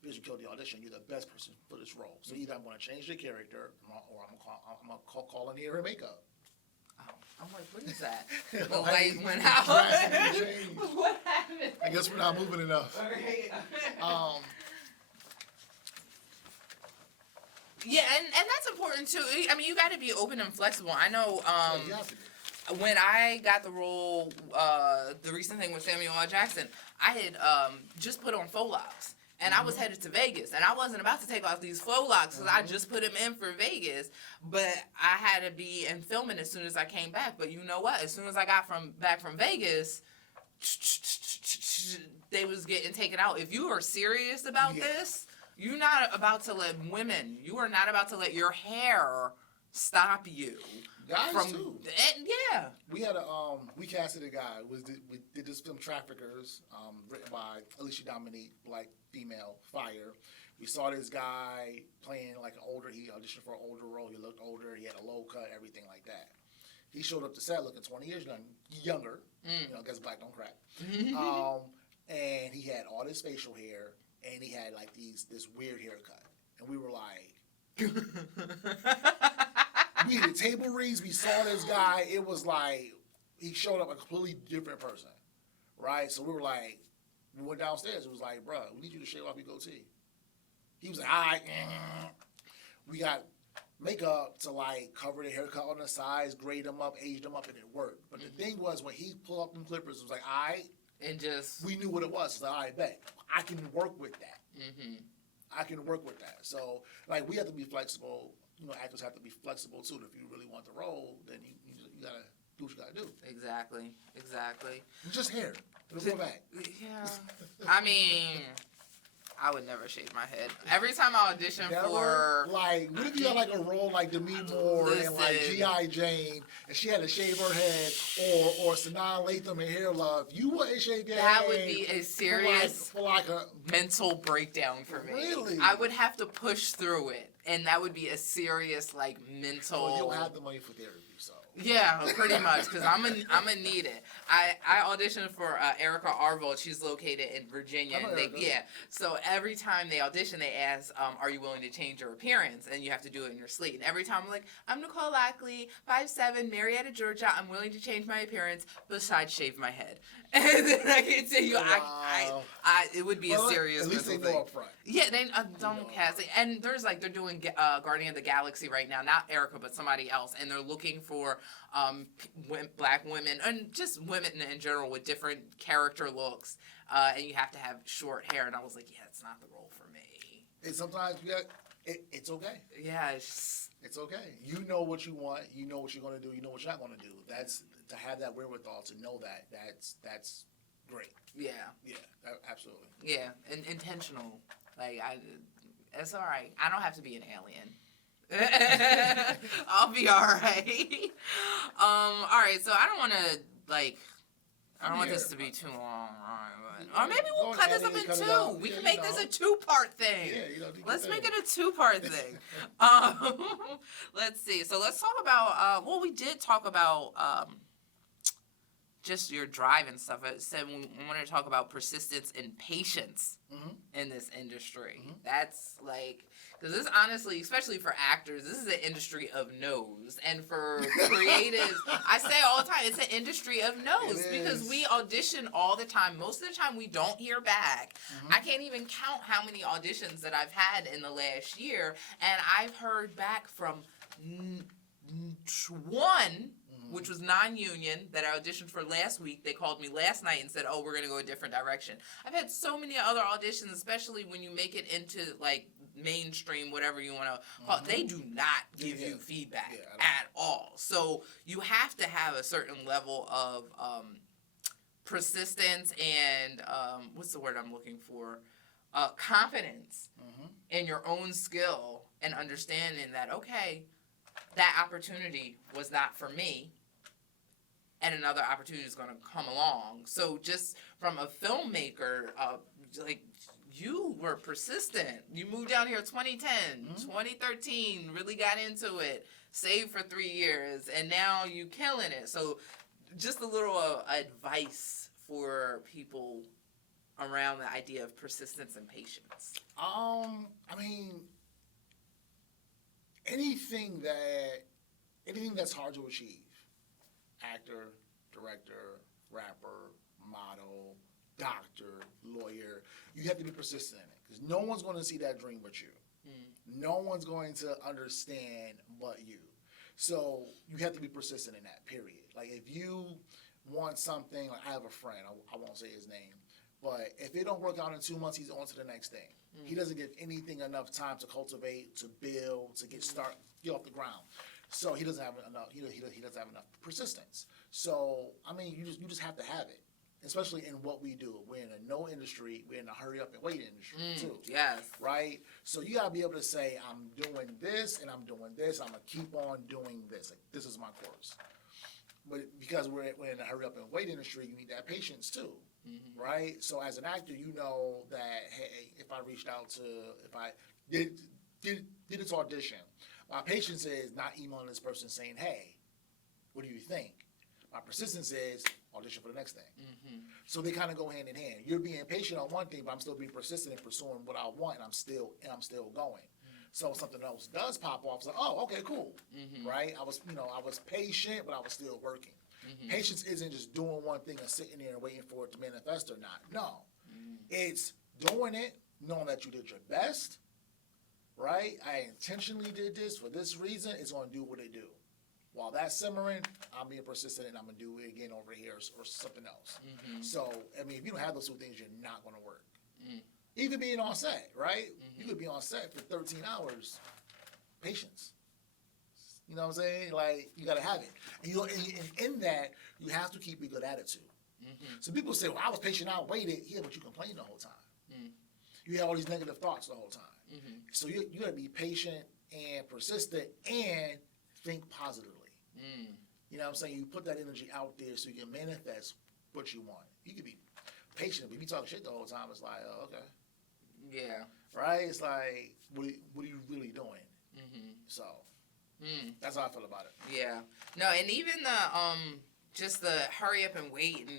Because you killed the audition, you're the best person for this role. So either I'm going to change the character, or I'm going to call in hair and makeup. Oh, I'm like, what is that? The light went out. What happened? I guess we're not moving enough. Okay. Yeah, and that's important too. I mean, you got to be open and flexible. I know. When I got the role, the recent thing with Samuel L. Jackson, I had just put on faux locks. And I was headed to Vegas, and I wasn't about to take off these faux locks because I just put them in for Vegas. But I had to be in filming as soon as I came back. But you know what? As soon as I got back from Vegas, they was getting taken out. If you are serious about this, you're not about to let women. You are not about to let your hair stop you. Guys too. Yeah. We had we casted a guy. We did this film Traffickers, written by Alicia Dominique, Black female, fire. We saw this guy playing like he auditioned for an older role. He looked older. He had a low cut, everything like that. He showed up to set looking 20 years younger. Because Black don't crack. And he had all this facial hair, and he had like this weird haircut, and we were like. We had table reads. We saw this guy. It was like he showed up a completely different person, right? So we were like, we went downstairs. It was like, bro, we need you to shave off your goatee. He was like, all right. We got makeup to like cover the haircut on the sides, grade them up, age them up, and it worked. But the thing was, when he pulled up them clippers, it was like, all right. And just we knew what it was. It's like, all right, bet I can work with that. I can work with that. So like we have to be flexible. Actors have to be flexible too. If you really want the role, then you gotta do what you gotta do. Exactly. Just hair. It'll go back. Yeah. I mean, I would never shave my head. Every time I audition for... Like, what if you had like a role like Demi Moore in like G.I. Jane, and she had to shave her head, or Sanaa Lathan in Hair Love, you wouldn't shave your head? That would be a serious for like a mental breakdown for me. Really? I would have to push through it, and that would be a serious like mental... Well, you'll have the money for therapy, so... Yeah, pretty much, because I'm gonna need it. I auditioned for Erica Arvold. She's located in Virginia. So every time they audition, they ask, "Are you willing to change your appearance?" And you have to do it in your sleep. And every time I'm like, "I'm Nicole Lockley, 5'7", Marietta, Georgia. I'm willing to change my appearance besides shave my head." And then I can tell you, it would be a serious. At least they know up front. Yeah, they don't cast it. And they're doing Guardian of the Galaxy right now, not Erica, but somebody else, and they're looking for black women and just women in general with different character looks, and you have to have short hair. And I was like, yeah, it's not the role for me. And sometimes it's okay. Yeah, it's okay. You know what you want. You know what you're going to do. You know what you're not going to do. That's to have that wherewithal to know that. That's great. Yeah. Yeah, absolutely. Yeah, and intentional. Like it's all right. I don't have to be an alien. I'll be all right. All right. So I don't want to I don't want this to be too long, or maybe we'll cut this up in two. We can make this a two-part thing. Yeah, let's make it a two-part thing. Let's see. So let's talk about. We did talk about just your drive and stuff. I said we wanted to talk about persistence and patience in this industry. That's because this honestly, especially for actors, this is an industry of no's. And for creatives, I say all the time, it's an industry of no's because we audition all the time. Most of the time, we don't hear back. I can't even count how many auditions that I've had in the last year, and I've heard back from one, which was non-union, that I auditioned for last week. They called me last night and said, oh, we're going to go a different direction. I've had so many other auditions, especially when you make it into, mainstream, whatever you want to call it. They do not give you feedback at all. So you have to have a certain level of persistence and, what's the word I'm looking for? Confidence in your own skill and understanding that, okay, that opportunity was not for me, and another opportunity is going to come along. So just from a filmmaker, you were persistent. You moved down here 2010, 2013, really got into it, saved for 3 years, and now you killing it. So just a little advice for people around the idea of persistence and patience. Anything that's hard to achieve, actor, director, rapper, model, doctor, lawyer, you have to be persistent in it because no one's going to see that dream but you. No one's going to understand but you. So you have to be persistent in that, period. If you want something, I have a friend, I won't say his name, but if it don't work out in 2 months, he's on to the next thing. He doesn't give anything enough time to cultivate, to build, to get off the ground. So he doesn't have enough. He doesn't have enough persistence. So you just have to have it, especially in what we do. We're in a no industry. We're in a hurry up and wait industry too. Yes. Right. So you gotta be able to say, I'm doing this and I'm doing this. I'm gonna keep on doing this. This is my course. But because we're in a hurry up and wait industry, you need that patience too. Right? So as an actor, you know that, hey, if I did this audition, my patience is not emailing this person saying, hey, what do you think? My persistence is audition for the next thing. So they kind of go hand in hand. You're being patient on one thing, but I'm still being persistent in pursuing what I want, and I'm still going. So if something else does pop off, it's like, oh, okay, cool. Right? I was patient, but I was still working. Patience isn't just doing one thing and sitting there and waiting for it to manifest or not. No. It's doing it, knowing that you did your best, right? I intentionally did this for this reason. It's going to do what it do. While that's simmering, I'm being persistent and I'm going to do it again over here or something else. So, if you don't have those two things, you're not going to work. Even being on set, right? You could be on set for 13 hours. Patience. You know what I'm saying? You got to have it. And in that, you have to keep a good attitude. So people say, well, I was patient, I waited. Yeah, but you complained the whole time. You had all these negative thoughts the whole time. So you got to be patient and persistent and think positively. You know what I'm saying? You put that energy out there so you can manifest what you want. You can be patient, but if you talk shit the whole time, it's like, oh, okay. Yeah. Right? It's like, what are you really doing? So that's how I feel about it. Yeah. No, and even just the hurry up and wait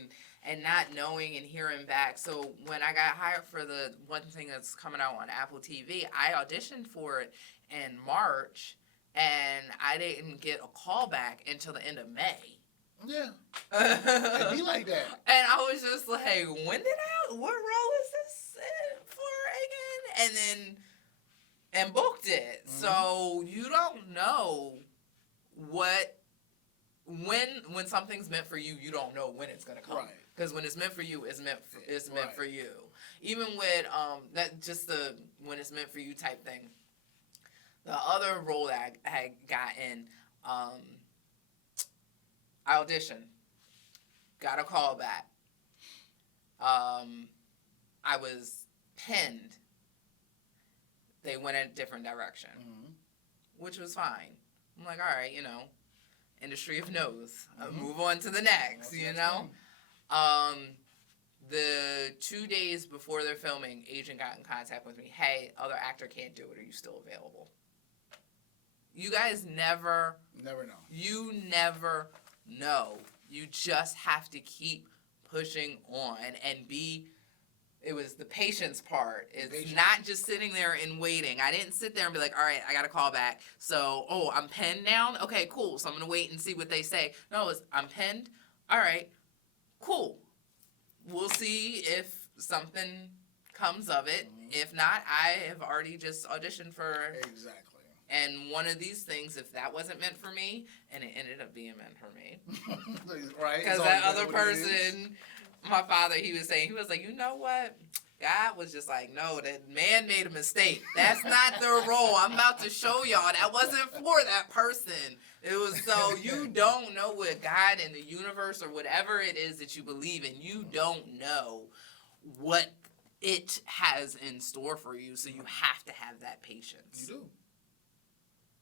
and not knowing and hearing back. So when I got hired for the one thing that's coming out on Apple TV, I auditioned for it in March, and I didn't get a call back until the end of May. Yeah. It'd be like that. And I was just like, what role is this for again? and booked it. So you don't know when something's meant for you, you don't know when it's gonna come. Because when it's meant for you, it's meant for you. Even with that, just the when it's meant for you type thing. The other role that I had gotten, I auditioned, got a call back. I was penned. They went in a different direction, which was fine. I'm like, all right, industry of no's. Move on to the next, The 2 days before they're filming, agent got in contact with me. Hey, other actor can't do it. Are you still available? You guys never know. You never know. You just have to keep pushing on and it was the patience part. It's not just sitting there and waiting. I didn't sit there and be like, all right, I got to call back. So, I'm penned down? Okay, cool. So I'm going to wait and see what they say. No, I'm penned? All right, cool. We'll see if something comes of it. If not, I have already just auditioned for... Exactly. And one of these things, if that wasn't meant for me, and it ended up being meant for me. Right. Because that other person, my father, he was like, you know what? God was just like, no, that man made a mistake. That's not the role. I'm about to show y'all. That wasn't for that person. It was so you don't know what God in the universe or whatever it is that you believe in, you don't know what it has in store for you. So you have to have that patience.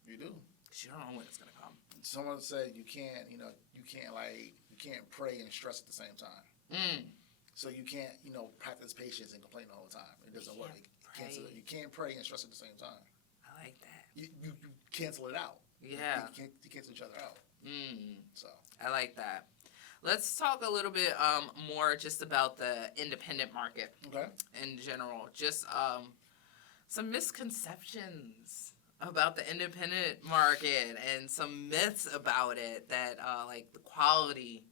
You do. Because you don't know when it's going to come. Someone said you can't pray and stress at the same time. So you can't, practice patience and complain the whole time. It doesn't work. You can't pray and stress at the same time. I like that. You cancel it out. Yeah. You cancel each other out. So I like that. Let's talk a little bit more just about the independent market. Okay. In general. Just some misconceptions about the independent market and some myths about it that like the quality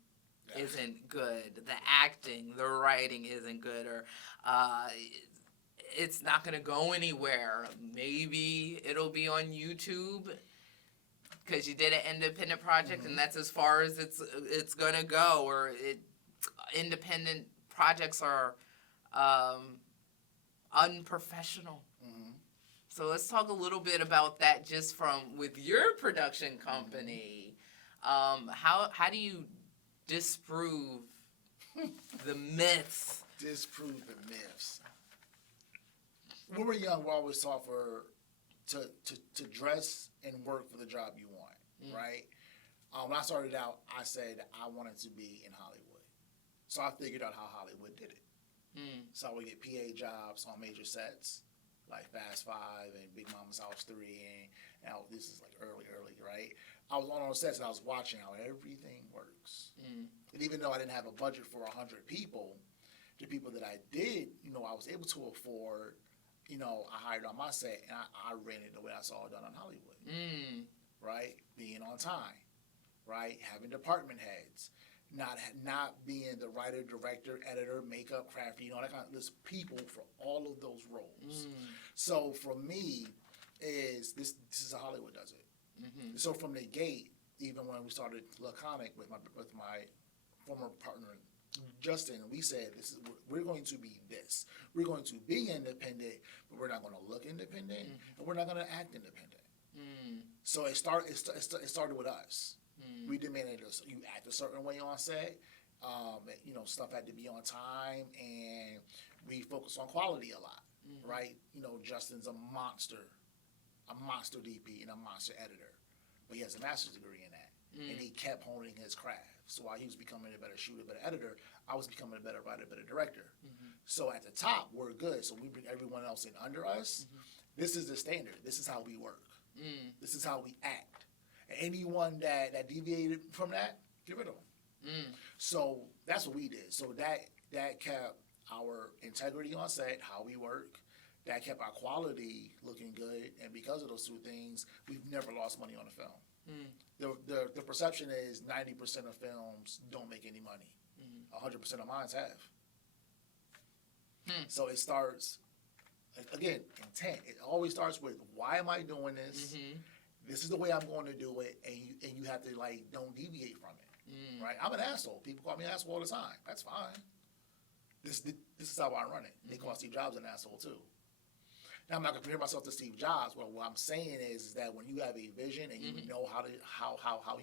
isn't good, the acting, the writing isn't good, or it's not going to go anywhere. Maybe it'll be on YouTube because you did an independent project and that's as far as it's going to go, or independent projects are unprofessional. So let's talk a little bit about that just with your production company. How do you disprove the myths? Disprove the myths. When we're young, we're always taught to dress and work for the job you want, right? When I started out, I said I wanted to be in Hollywood. So I figured out how Hollywood did it. So I would get PA jobs on major sets, like Fast 5 and Big Mama's House 3, and this is like early, right? I was on those sets and I was watching how everything works. And even though I didn't have a budget for 100 people, the people that I did, I was able to afford, I hired on my set and I ran it the way I saw it done on Hollywood. Right? Being on time, right? Having department heads, not being the writer, director, editor, makeup, crafter, that kind of, there's people for all of those roles. So for me, this is how Hollywood does it. So from the gate, even when we started Laconic with my former partner Justin, we said we're going to be this. We're going to be independent, but we're not going to look independent, and we're not going to act independent. So it started with us. We demanded you act a certain way on set. Stuff had to be on time, and we focused on quality a lot, right? Justin's a monster DP and a monster editor, but he has a master's degree in that, and he kept honing his craft. So while he was becoming a better shooter, better editor, I was becoming a better writer, better director. So at the top, we're good. So we bring everyone else in under us. This is the standard. This is how we work. This is how we act. Anyone that deviated from that, get rid of them. So that's what we did. So that kept our integrity on set, how we work. That kept our quality looking good. And because of those two things, we've never lost money on a film. The perception is 90% of films don't make any money. 100% of mine have. So it starts again, intent. It always starts with, why am I doing this? Mm-hmm. This is the way I'm going to do it, and you have to, like, don't deviate from it, right? I'm an asshole. People call me an asshole all the time. That's fine. This is how I run it. They call Steve Jobs an asshole, too. Now, I'm not going to compare myself to Steve Jobs, but what I'm saying is that when you have a vision and you know how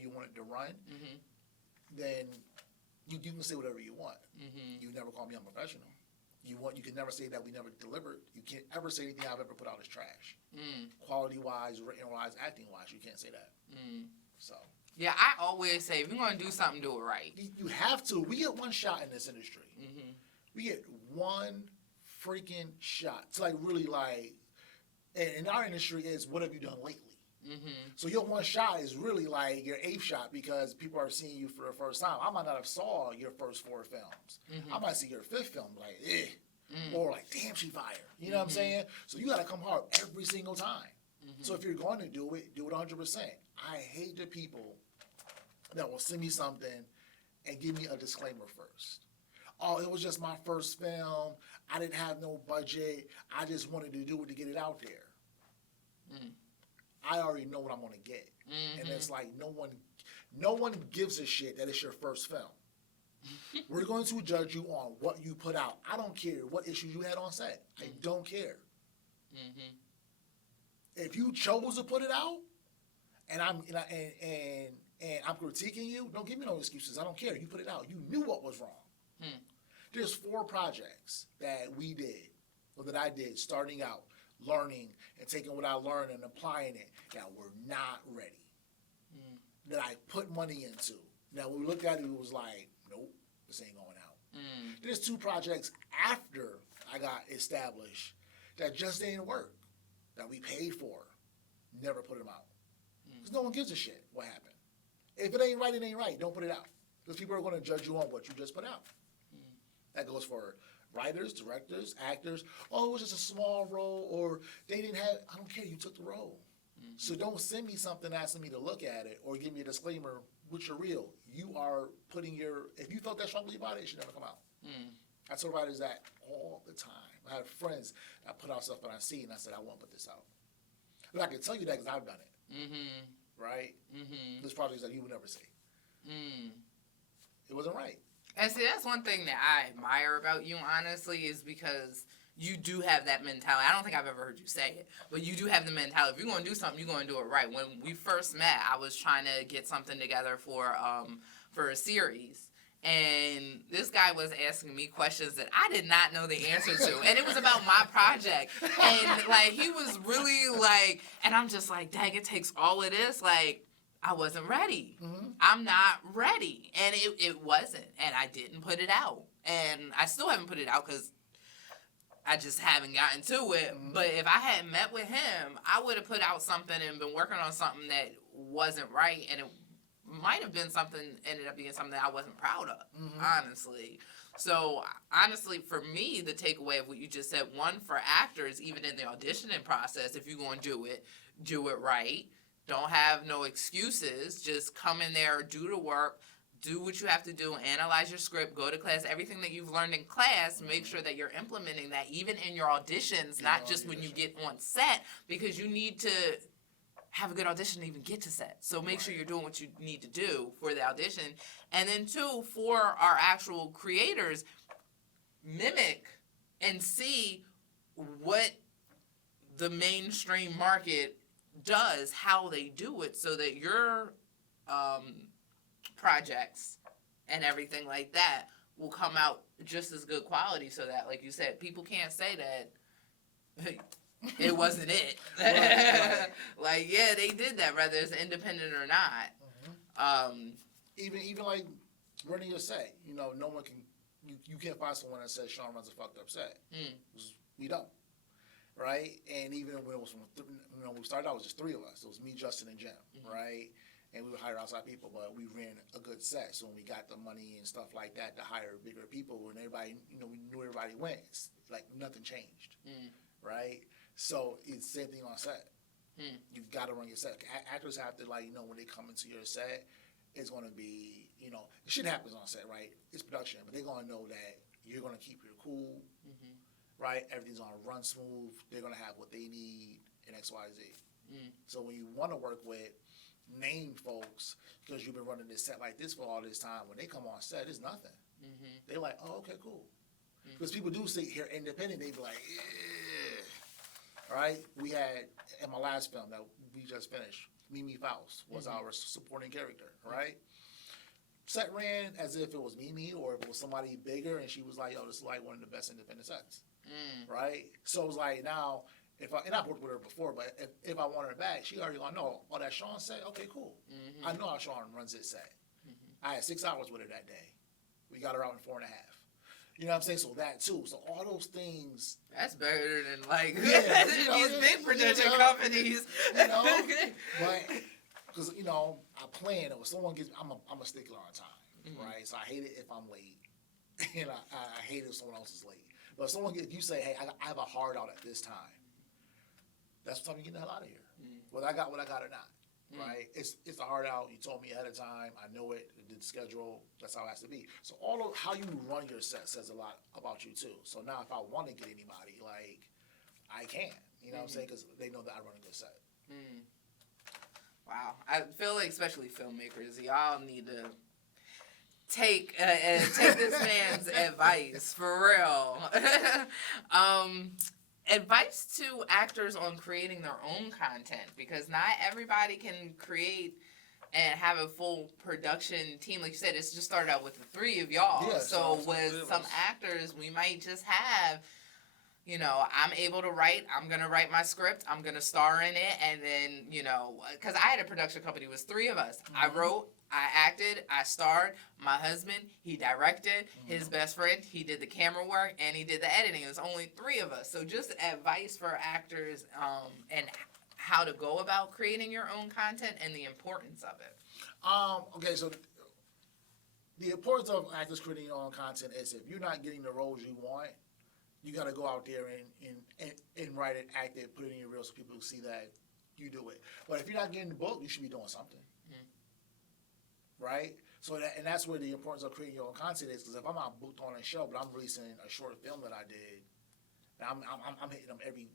you want it to run, then you can say whatever you want. You never call me unprofessional. You can never say that we never delivered. You can't ever say anything I've ever put out is trash. Quality-wise, written-wise, acting-wise, you can't say that. So. Yeah, I always say, if you're going to do something, do it right. You have to. We get one shot in this industry. We get one freaking shot. It's like really like, and in our industry is, what have you done lately? So your one shot is really like your eighth shot because people are seeing you for the first time. I might not have saw your first 4 films. I might see your 5th film like, or like, damn, she fire. You know what I'm saying? So you got to come hard every single time. So if you're going to do it 100%. I hate the people that will send me something and give me a disclaimer first. Oh, it was just my first film. I didn't have no budget. I just wanted to do it to get it out there. I already know what I'm going to get. And it's like no one gives a shit that it's your first film. We're going to judge you on what you put out. I don't care what issues you had on set. I don't care. If you chose to put it out, and I'm critiquing you, don't give me no excuses. I don't care. You put it out. You knew what was wrong. There's 4 projects that we did, or that I did, starting out, learning and taking what I learned and applying it, that were not ready. That I put money into. Now, when we looked at it, it was like, nope, this ain't going out. There's 2 projects after I got established that just didn't work, that we paid for, never put them out. Because no one gives a shit what happened. If it ain't right, it ain't right. Don't put it out. Because people are going to judge you on what you just put out. That goes for writers, directors, actors. Oh, it was just a small role, or they didn't have, I don't care, you took the role. So don't send me something asking me to look at it or give me a disclaimer, which are real. You are putting if you felt that strongly about it, it should never come out. I tell writers that all the time. I have friends that put out stuff that I see, and I said, I won't put this out. But I can tell you that because I've done it. Right? There's projects that you would never see. It wasn't right. And see, that's one thing that I admire about you, honestly, is because you do have that mentality. I don't think I've ever heard you say it, but you do have the mentality. If you're going to do something, you're going to do it right. When we first met, I was trying to get something together for a series. And this guy was asking me questions that I did not know the answer to. And it was about my project. And, like, he was really, like, and I'm just like, dang, it takes all of this. Like, I wasn't ready. I'm not ready. And it wasn't. And I didn't put it out. And I still haven't put it out because I just haven't gotten to it. But if I hadn't met with him, I would have put out something and been working on something that wasn't right. And it might have been something, ended up being something that I wasn't proud of, honestly. So, honestly, for me, the takeaway of what you just said, one, for actors, even in the auditioning process, if you're going to do it right. Don't have no excuses. Just come in there, do the work, do what you have to do, analyze your script, go to class. Everything that you've learned in class, make sure that you're implementing that even in your auditions, not just when you get on set, because you need to have a good audition to even get to set. So make sure you're doing what you need to do for the audition. And then 2, for our actual creators, mimic and see what the mainstream market does, how they do it, so that your projects and everything like that will come out just as good quality, so that, like you said, people can't say that it wasn't it. Like, yeah, they did that, whether it's independent or not. Even like running your set, no one can, you can't find someone that says Shaun runs a fucked up set. We don't. Right? And even when it was when we started out, it was just 3 of us. It was me, Justin, and Jim, right? And we would hire outside people, but we ran a good set. So when we got the money and stuff like that to hire bigger people, and everybody, we knew everybody went, like nothing changed, right? So it's the same thing on set. You've got to run your set. Actors have to, like, when they come into your set, it's going to be, shit happens on set, right? It's production, but they're going to know that you're going to keep your cool. right? Everything's gonna run smooth. They're gonna have what they need in X, Y, Z. So when you want to work with named folks, because you've been running this set like this for all this time, when they come on set, it's nothing. They're like, oh, okay, cool. Because people do sit here independent, they be like, yeah. Right? We had, in my last film that we just finished, Mimi Faust was our supporting character, right? Set ran as if it was Mimi or if it was somebody bigger, and she was like, yo, this is like one of the best independent sets, right? So it was like, now, and I've worked with her before, but if I want her back, she already gonna know, oh, that Shaun set? Okay, cool. I know how Shaun runs his set. I had 6 hours with her that day. We got her out in 4.5. You know what I'm saying? So that too. So all those things. That's better than like Yeah, these big production companies. You know, but because I plan. If someone gets, I'm a stickler on time, right? So I hate it if I'm late, and I hate it if someone else is late. But if you say, hey, I have a hard out at this time, that's what time you get the hell out of here. Whether I got what I got or not. Right, it's a hard out. You told me ahead of time. I know it. The schedule. That's how it has to be. So all of how you run your set says a lot about you too. So now, if I want to get anybody, like I can. You know what I'm saying? Because they know that I run a good set. Wow, I feel like especially filmmakers, y'all need to take this man's advice for real. Advice to actors on creating their own content, because not everybody can create and have a full production team. Like you said, it's just started out with the 3 of y'all. Yeah, so with some actors, we might just have, I'm able to write. I'm going to write my script. I'm going to star in it. And then, because I had a production company, it was 3 of us. I wrote, I acted, I starred. My husband, he directed. His best friend, he did the camera work, and he did the editing. It was only 3 of us. So just advice for actors and how to go about creating your own content and the importance of it. Okay, so the importance of actors creating your own content is if you're not getting the roles you want, you got to go out there and write it, act it, put it in your reel so people see that you do it. But if you're not getting the book, you should be doing something. Right? So that's where the importance of creating your own content is, because if I'm not booked on a show, but I'm releasing a short film that I did, and I'm hitting them every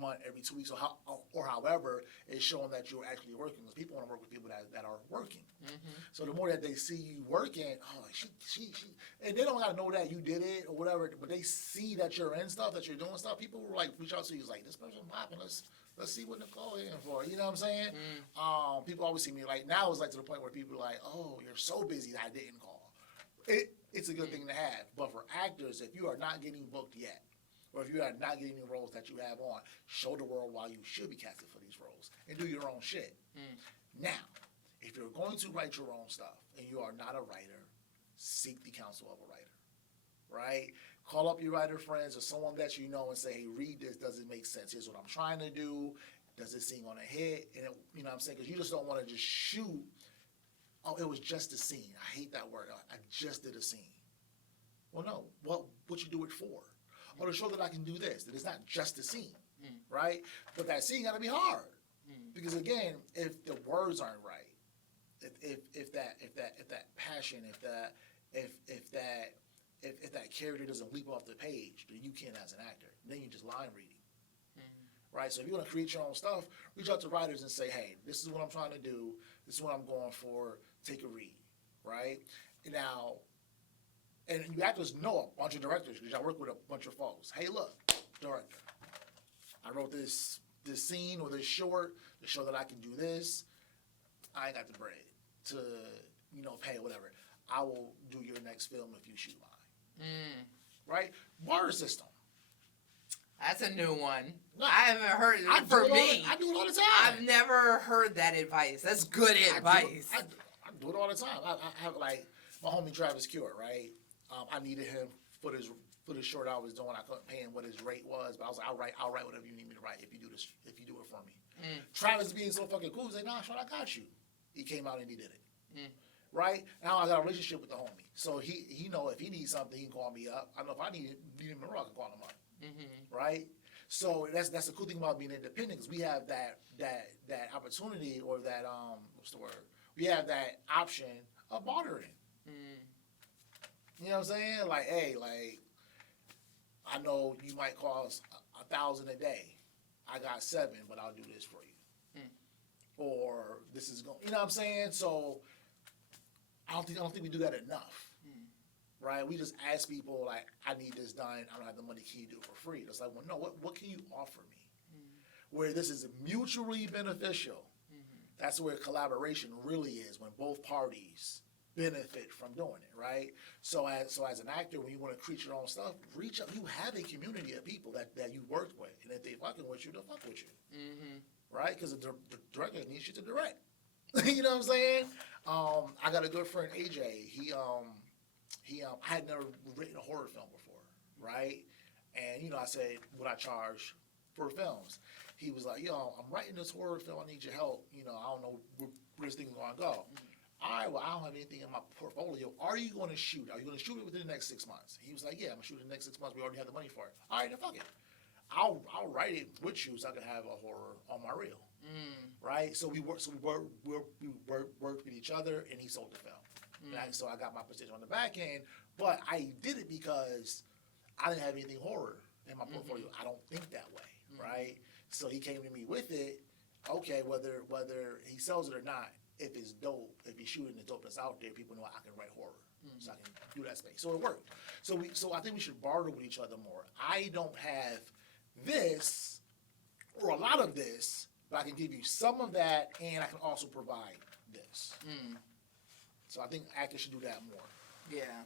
month, every 2 weeks, or however, it's showing that you're actually working, because people want to work with people that are working. So the more that they see you working, oh, she, and they don't got to know that you did it or whatever, but they see that you're in stuff, that you're doing stuff. People will like reach out to you, like, this person popping, let's see what Nicole is in for. You know what I'm saying? People always see me like, now it's like to the point where people are like, oh, you're so busy that I didn't call. It's a good thing to have. But for actors, if you are not getting booked yet, or if you are not getting the roles that you have on, show the world why you should be casted for these roles and do your own shit. Now, if you're going to write your own stuff and you are not a writer, seek the counsel of a writer. Right? Call up your writer friends or someone that you know and say, hey, read this. Does it make sense? Here's what I'm trying to do. Does it seem on a hit? And you know what I'm saying? Because you just don't want to just shoot. Oh, it was just a scene. I hate that word. I just did a scene. Well, no. What you do it for? Or to show that I can do this. That it's not just a scene. Right? But that scene got to be hard. Because again, if the words aren't right, if that passion, if that character doesn't leap off the page, then you can't as an actor. Then you're just line reading. Right? So if you want to create your own stuff, reach out to writers and say, hey, this is what I'm trying to do. This is what I'm going for. Take a read. Right? Now, and you actors know a bunch of directors because I work with a bunch of folks. Hey, look, director, I wrote this scene or this short to show that I can do this. I ain't got the bread to, pay whatever. I will do your next film if you shoot mine. Right? Barter system. That's a new one. No, I haven't heard it. I For me, I do it all the time. I've never heard that advice. That's good advice. I do it all the time. I have, like, my homie Travis Cure, right? I needed him for this short I was doing. I couldn't pay him what his rate was, but I was like, I'll write whatever you need me to write if you do it for me. Travis being so fucking cool, he's like, nah, Shaun, I got you. He came out and he did it. Right? Now I got a relationship with the homie. So he know if he needs something, he can call me up. I know if I need him in the rock, I can call him up. Right? So that's the cool thing about being independent, because we have that opportunity, or that what's the word? We have that option of bartering. You know what I'm saying? Like, hey, like, I know you might cost $1,000 a day. I got 7, but I'll do this for you. Or this is going, you know what I'm saying? So I don't think we do that enough. Right? We just ask people like, I need this done. I don't have the money. Can you do it for free? It's like, well, no. What can you offer me? Where this is mutually beneficial. That's where collaboration really is, when both parties benefit from doing it, right? So as an actor, when you want to create your own stuff, reach out. You have a community of people that you worked with, and if they fucking with you, they'll fuck with you, right? Because the director needs you to direct. You know what I'm saying? I got a good friend, AJ. I had never written a horror film before, right? And I said, would I charge for films? He was like, I'm writing this horror film. I need your help. I don't know where this thing's going to go. All right, well, I don't have anything in my portfolio. Are you going to shoot? Are you going to shoot it within the next 6 months? He was like, yeah, I'm going to shoot it in the next 6 months. We already have the money for it. All right, then fuck it. I'll write it with you so I can have a horror on my reel. Right? So we worked with each other, and he sold the film. So I got my position on the back end, but I did it because I didn't have anything horror in my portfolio. I don't think that way, right? So he came to me with it. Okay, whether he sells it or not, if it's dope, if he's shooting the dope that's out there, people know I can write horror, so I can do that space. So it worked. So I think we should barter with each other more. I don't have this or a lot of this, but I can give you some of that, and I can also provide this. So I think actors should do that more. Yeah.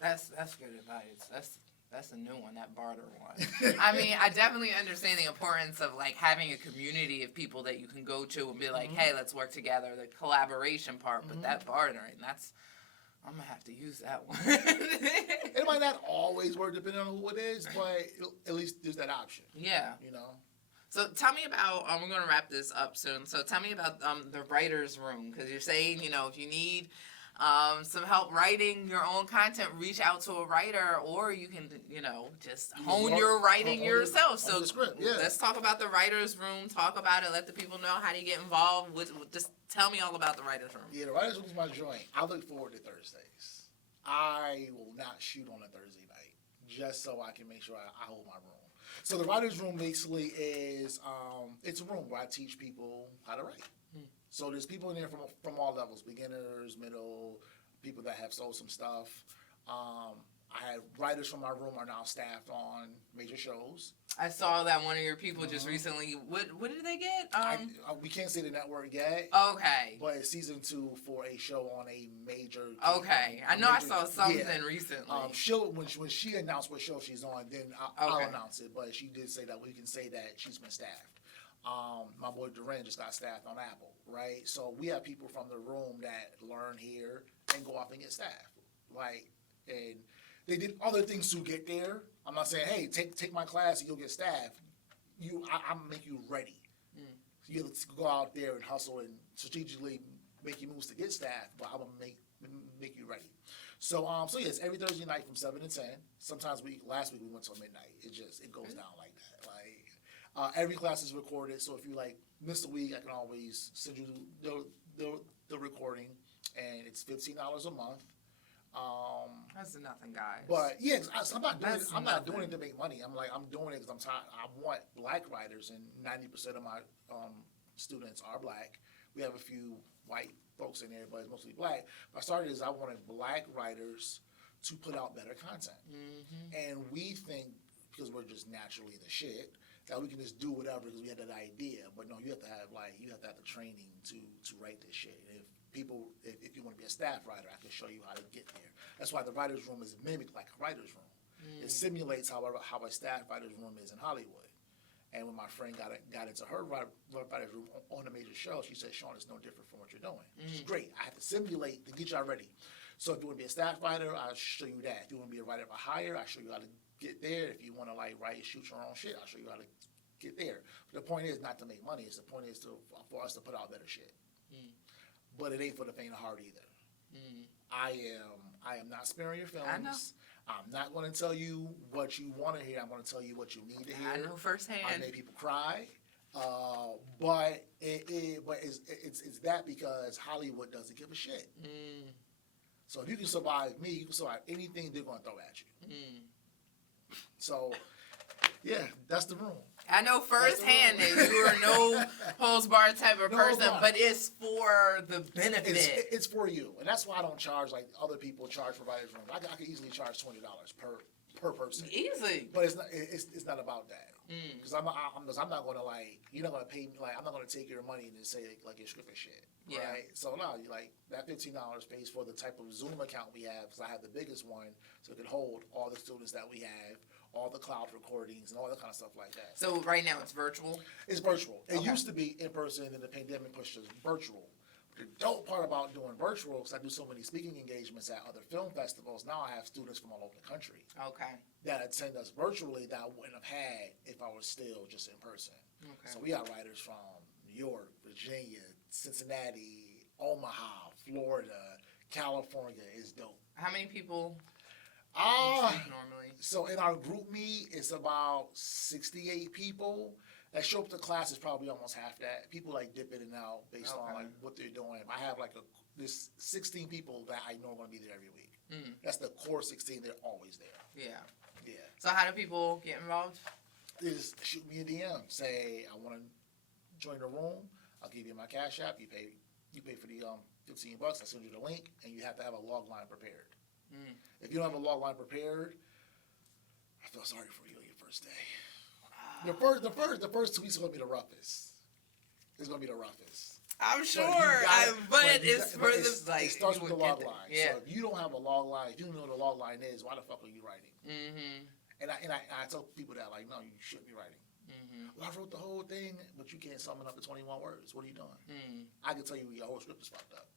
That's good advice. That's a new one, that barter one. I mean, I definitely understand the importance of like having a community of people that you can go to and be like, hey, let's work together, the collaboration part, but that bartering, I'm going to have to use that one. It might not always work depending on who it is, but at least there's that option. Yeah. So tell me about, we're going to wrap this up soon, so tell me about the writer's room, because you're saying, if you need some help writing your own content, reach out to a writer, or you can, just hone your writing yourself. So let's talk about the writer's room, talk about it, let the people know how to get involved. Just tell me all about the writer's room. Yeah, the writer's room is my joint. I look forward to Thursdays. I will not shoot on a Thursday night, just so I can make sure I hold my room. So the writer's room basically is, it's a room where I teach people how to write. So there's people in there from all levels, beginners, middle, people that have sold some stuff. I have writers from my room are now staffed on major shows. I saw that one of your people just recently. What did they get? We can't say the network yet. Okay. But it's season 2 for a show on a major. Okay, I know I saw something recently. When she announced what show she's on, then I'll announce it. But she did say that we can say that she's been staffed. My boy Duran just got staffed on Apple, right? So we have people from the room that learn here and go off and get staffed. And they did other things to get there. I'm not saying, hey, take my class and you'll get staffed. I'm make you ready. So you have to go out there and hustle and strategically make your moves to get staffed, but I'm gonna make you ready. So yes, every Thursday night from 7 to 10. Sometimes last week we went till midnight. It goes down like that. Every class is recorded, so if you miss a week, I can always send you the recording, and it's $15 a month. That's nothing, guys. But yeah, I'm not doing it to make money. I'm doing it because I'm tired. I want black writers, and 90% of my students are black. We have a few white folks in there, but it's mostly black. What I started is I wanted black writers to put out better content, and we think because we're just naturally the shit that we can just do whatever because we had that idea. But no, you have to have the training to write this shit. And if you want to be a staff writer, I can show you how to get there. That's why the writer's room is mimicked like a writer's room. It simulates how a staff writer's room is in Hollywood. And when my friend got into her writer's room on a major show, she said, Shaun, it's no different from what you're doing. Which is great. I have to simulate to get y'all ready. So if you want to be a staff writer, I'll show you that. If you want to be a writer for hire, I'll show you how to get there. If you want to write, shoot your own shit, I'll show you how to get there. But the point is not to make money. The point is for us to put out better shit. But it ain't for the faint of heart either. I am not sparing your films. I know. I'm not going to tell you what you want to hear. I'm going to tell you what you need to hear. I know firsthand. I made people cry. But it's that because Hollywood doesn't give a shit. So if you can survive me, you can survive anything they're going to throw at you. So, yeah, that's the room. I know firsthand that you are no holds bar type of person, but it's for the benefit. It's for you, and that's why I don't charge like other people charge for writers' room. I could easily charge $20 per person. Easy, but it's not about that. Because I'm not gonna like, you're not gonna pay me, like I'm not gonna take your money and then say like your script and shit. Yeah. Right. So no, like that $15 pays for the type of Zoom account we have, because I have the biggest one, so it can hold all the students that we have, all the cloud recordings and all that kind of stuff like that. So right now it's virtual? It's virtual. It Okay. used to be in person, and then the pandemic pushed us virtual. The dope part about doing virtual, because I do so many speaking engagements at other film festivals, now I have students from all over the country Okay. that attend us virtually that I wouldn't have had if I was still just in person. Okay. So we got writers from New York, Virginia, Cincinnati, Omaha, Florida, California. Is dope. How many people normally? So in our group meet, it's about 68 people. That show up to class is probably almost half that. People like dip in and out based on like what they're doing. I have like this 16 people that I know are going to be there every week. That's the core 16. They're always there. Yeah. Yeah. So how do people get involved? They just shoot me a DM. Say I want to join the room. I'll give you my Cash App. You pay for the $15. I send you the link, and you have to have a log line prepared. If you don't have a log line prepared, I feel sorry for you on your first day. The first 2 weeks are gonna be the roughest. It's gonna be the roughest. I'm sure, It starts with the log line. Yeah. So if you don't have a log line, if you don't know what a log line is, why the fuck are you writing? And I tell people that, like, no, you shouldn't be writing. Well, I wrote the whole thing, but you can't sum it up to 21 words. What are you doing? I can tell you your whole script is fucked up.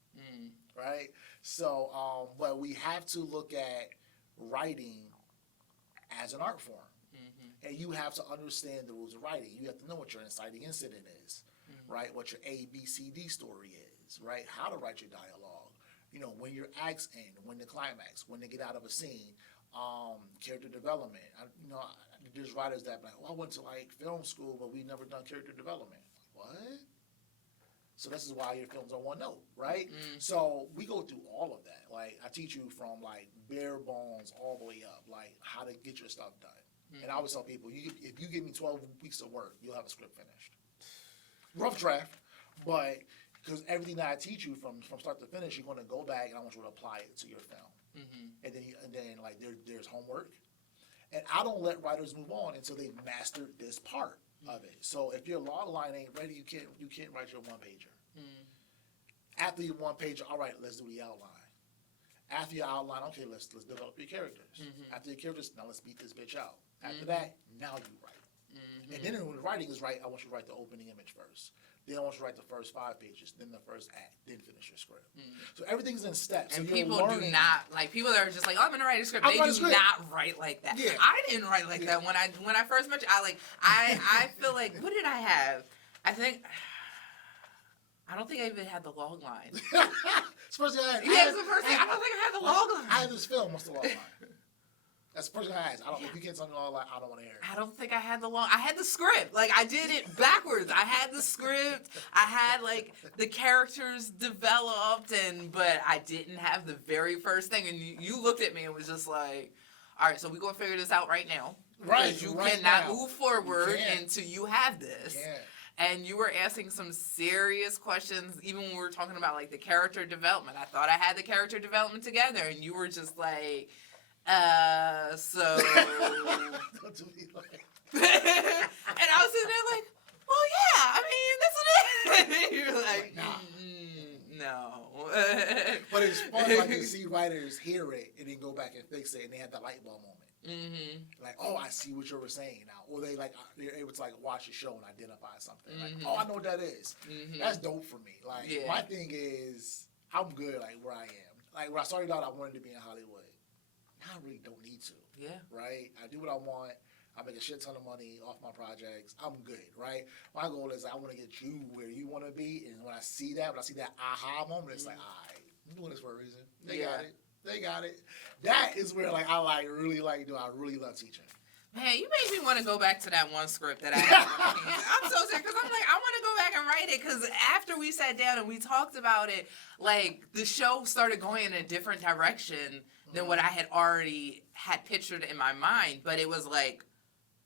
Right? So, but we have to look at writing as an art form. And you have to understand the rules of writing. You have to know what your inciting incident is, right? What your A, B, C, D story is, right? How to write your dialogue. You know, when your acts end, when the climax, when they get out of a scene, character development. There's writers that like, I went to like film school, but we never done character development. What? So this is why your films are one note, right? So we go through all of that. Like I teach you from like bare bones all the way up, like how to get your stuff done. And I always tell people, if you give me 12 weeks of work, you'll have a script finished. Rough draft, but because everything that I teach you from start to finish, you're going to go back and I want you to apply it to your film. And then like there's homework. And I don't let writers move on until they've mastered this part of it. So if your log line ain't ready, you can't write your one pager. After your one pager, all right, let's do the outline. After your outline, okay, let's develop your characters. After your characters, now let's beat this bitch out. After that, now you write. And then when the writing is right, I want you to write the opening image first. Then I want you to write the first 5 pages, then the first act, then finish your script. So everything's in steps. And so people do not, like, people that are just like, oh, I'm going to write a script. They do not write like that. Yeah. I didn't write like that when I first met you. I feel like, what did I have? I don't think I even had the log line. It's the first thing I had. Yeah, it's the first thing. I don't think I had the log line. I had this film. What's the log line? That's the first thing I asked. If you can't tell me the log line, I don't want to hear it. I don't think I had I had the script. Like, I did it backwards. I had the script. I had, like, the characters developed, but I didn't have the very first thing. And you looked at me and was just like, all right, so we're going to figure this out right now. Right. Because you right cannot now. move forward until you have this. Yeah. And you were asking some serious questions, even when we were talking about, like, the character development. I thought I had the character development together, and you were just like, so... Don't do me like... And I was sitting there like, well, yeah, I mean, that's what it is. You're like, no. But it's fun, like, to see writers hear it and then go back and fix it, and they have that light bulb moment. Like, oh, I see what you were saying now. Or they're able to like watch the show and identify something. Like, oh, I know what that is. That's dope for me. Like, my thing is, I'm good like where I am. Like, when I started out, I wanted to be in Hollywood. Now I really don't need to. Yeah. Right? I do what I want. I make a shit ton of money off my projects. I'm good, right? My goal is I want to get you where you want to be. And when I see that aha moment, it's like, all right, I'm doing this for a reason. They got it. That is where like I really love teaching. Man, you made me want to go back to that one script that I had. I'm so sick because I'm like, I want to go back and write it because after we sat down and we talked about it, like the show started going in a different direction than what I had already had pictured in my mind, but it was like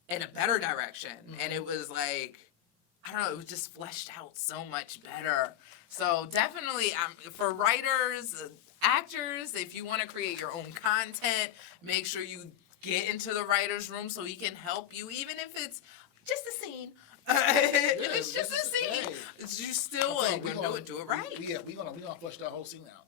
in a better direction. And it was like, I don't know, it was just fleshed out so much better. So definitely, for writers, actors, if you want to create your own content, make sure you get into the writer's room so he can help you, even if it's just a scene. If it's just a scene, you still do it right. We're gonna flesh that whole scene out.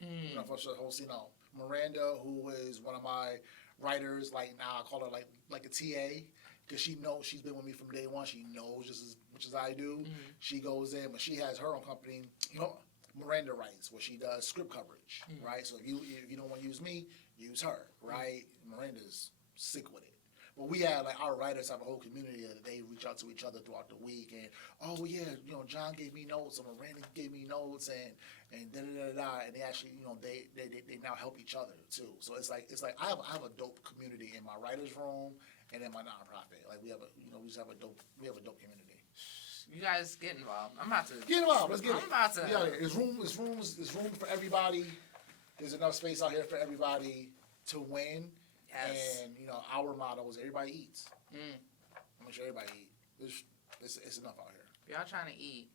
We're gonna flesh that whole scene out. Miranda, who is one of my writers, like now I call her like a TA, because she knows, she's been with me from day one. She knows just as much as I do. She goes in, but she has her own company. You know, Miranda writes, where she does script coverage, right? So if you don't want to use me, use her, right? Miranda's sick with it. But we have, like, our writers have a whole community that they reach out to each other throughout the week, and oh yeah, you know, John gave me notes, and Miranda gave me notes, and da da da da, and they actually, you know, they now help each other too. So it's like I have a dope community in my writers' room and in my nonprofit. Like we have a dope community. You guys get involved. I'm about to get involved. Let's get it. I'm about to. Yeah, there's room for everybody. There's enough space out here for everybody to win. Yes. And, you know, our motto is everybody eats. Make sure everybody eats. It's enough out here. Y'all trying to eat.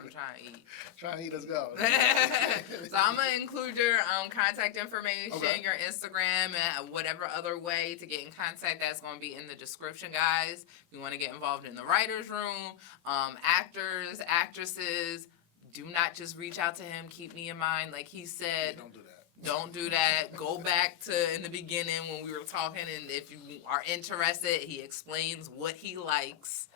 I'm trying to eat. Trying to eat, let's go. So I'm going to include your contact information, your Instagram, and whatever other way to get in contact. That's going to be in the description, guys. If you want to get involved in the writer's room, actors, actresses, do not just reach out to him. Keep me in mind. Like he said. Don't do that. Don't do that. Go back to in the beginning when we were talking, and if you are interested, he explains what he likes.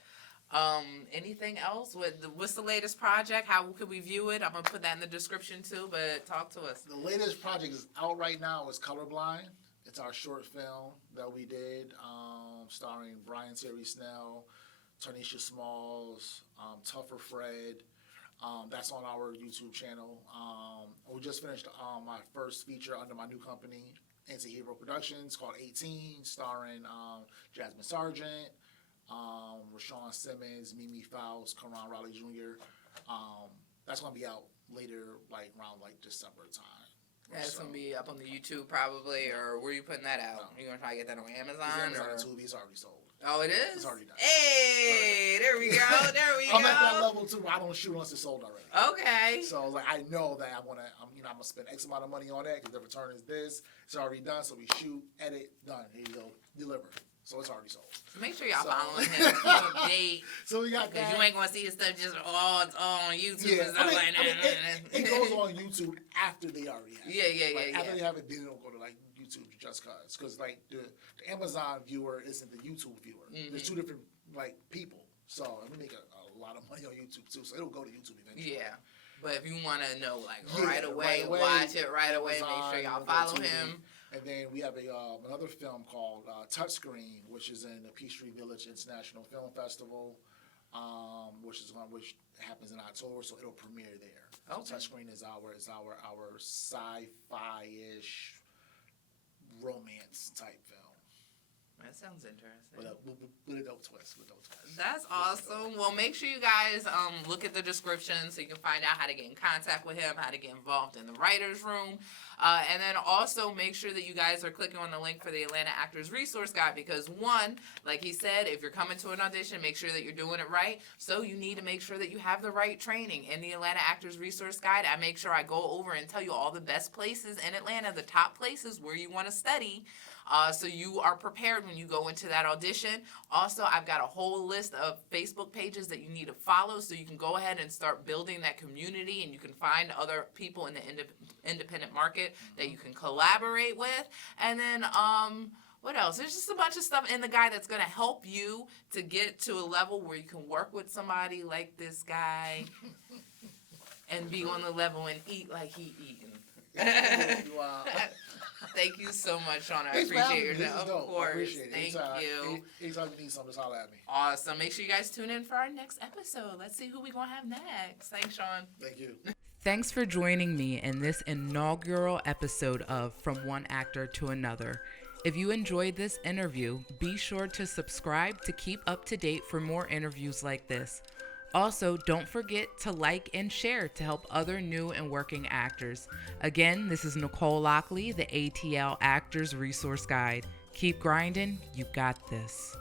Anything else? What's the latest project? How could we view it? I'm going to put that in the description too, but talk to us. The latest project is out right now. It's Colorblind. It's our short film that we did, starring Brian Terry Snell, Tanisha Smalls, Tougher Fred. That's on our YouTube channel. We just finished my first feature under my new company, Anti-Hero Productions, called 18, starring Jasmine Sargent, Rashawn Simmons, Mimi Faust, Karan Raleigh Jr. That's going to be out later, like around December time. That's going to be up on the YouTube probably, or where are you putting that out? You going to try to get that on Amazon? It's on YouTube. It's already sold. Oh, it is? It's already done. Hey, there we go. There we go. I'm at that level too. I don't shoot unless it's sold already. Okay. So like I know that I'm gonna spend X amount of money on that because the return is this. It's already done. So we shoot, edit, done. Here you go, deliver. So it's already sold. So make sure y'all following him. Keep update. So we got that. Because you ain't gonna see his stuff just all on YouTube and stuff like that. It goes on YouTube after they already have it. Yeah. After they have it, then it'll go to like YouTube just cause. Because like the Amazon viewer isn't the YouTube viewer. There's two different like people. So we make a lot of money on YouTube too. So it'll go to YouTube eventually. Yeah. But if you want to know like right away, watch it right away. Make sure y'all follow him. And then we have another film called Touchscreen, which is in the Peachtree Village International Film Festival, which happens in October, so it'll premiere there. Okay. So Touchscreen is our sci-fi-ish romance type film. That sounds interesting. With a dope twist. That's awesome. Well, make sure you guys look at the description so you can find out how to get in contact with him, how to get involved in the writer's room. And then also make sure that you guys are clicking on the link for the Atlanta Actors Resource Guide because one, like he said, if you're coming to an audition, make sure that you're doing it right. So you need to make sure that you have the right training. In the Atlanta Actors Resource Guide, I make sure I go over and tell you all the best places in Atlanta, the top places where you want to study. So you are prepared when you go into that audition. Also, I've got a whole list of Facebook pages that you need to follow so you can go ahead and start building that community and you can find other people in the independent market that you can collaborate with. And then, what else? There's just a bunch of stuff in the guide that's going to help you to get to a level where you can work with somebody like this guy and be on the level and eat like he eating. Wow. Thank you so much, Shaun. I appreciate your time. Of course. Thank you. Anytime you need something, just holler at me. Awesome. Make sure you guys tune in for our next episode. Let's see who we're going to have next. Thanks, Shaun. Thank you. Thanks for joining me in this inaugural episode of From One Actor to Another. If you enjoyed this interview, be sure to subscribe to keep up to date for more interviews like this. Also, don't forget to like and share to help other new and working actors. Again, this is Nicole Lockley, the ATL Actors Resource Guide. Keep grinding, you got this.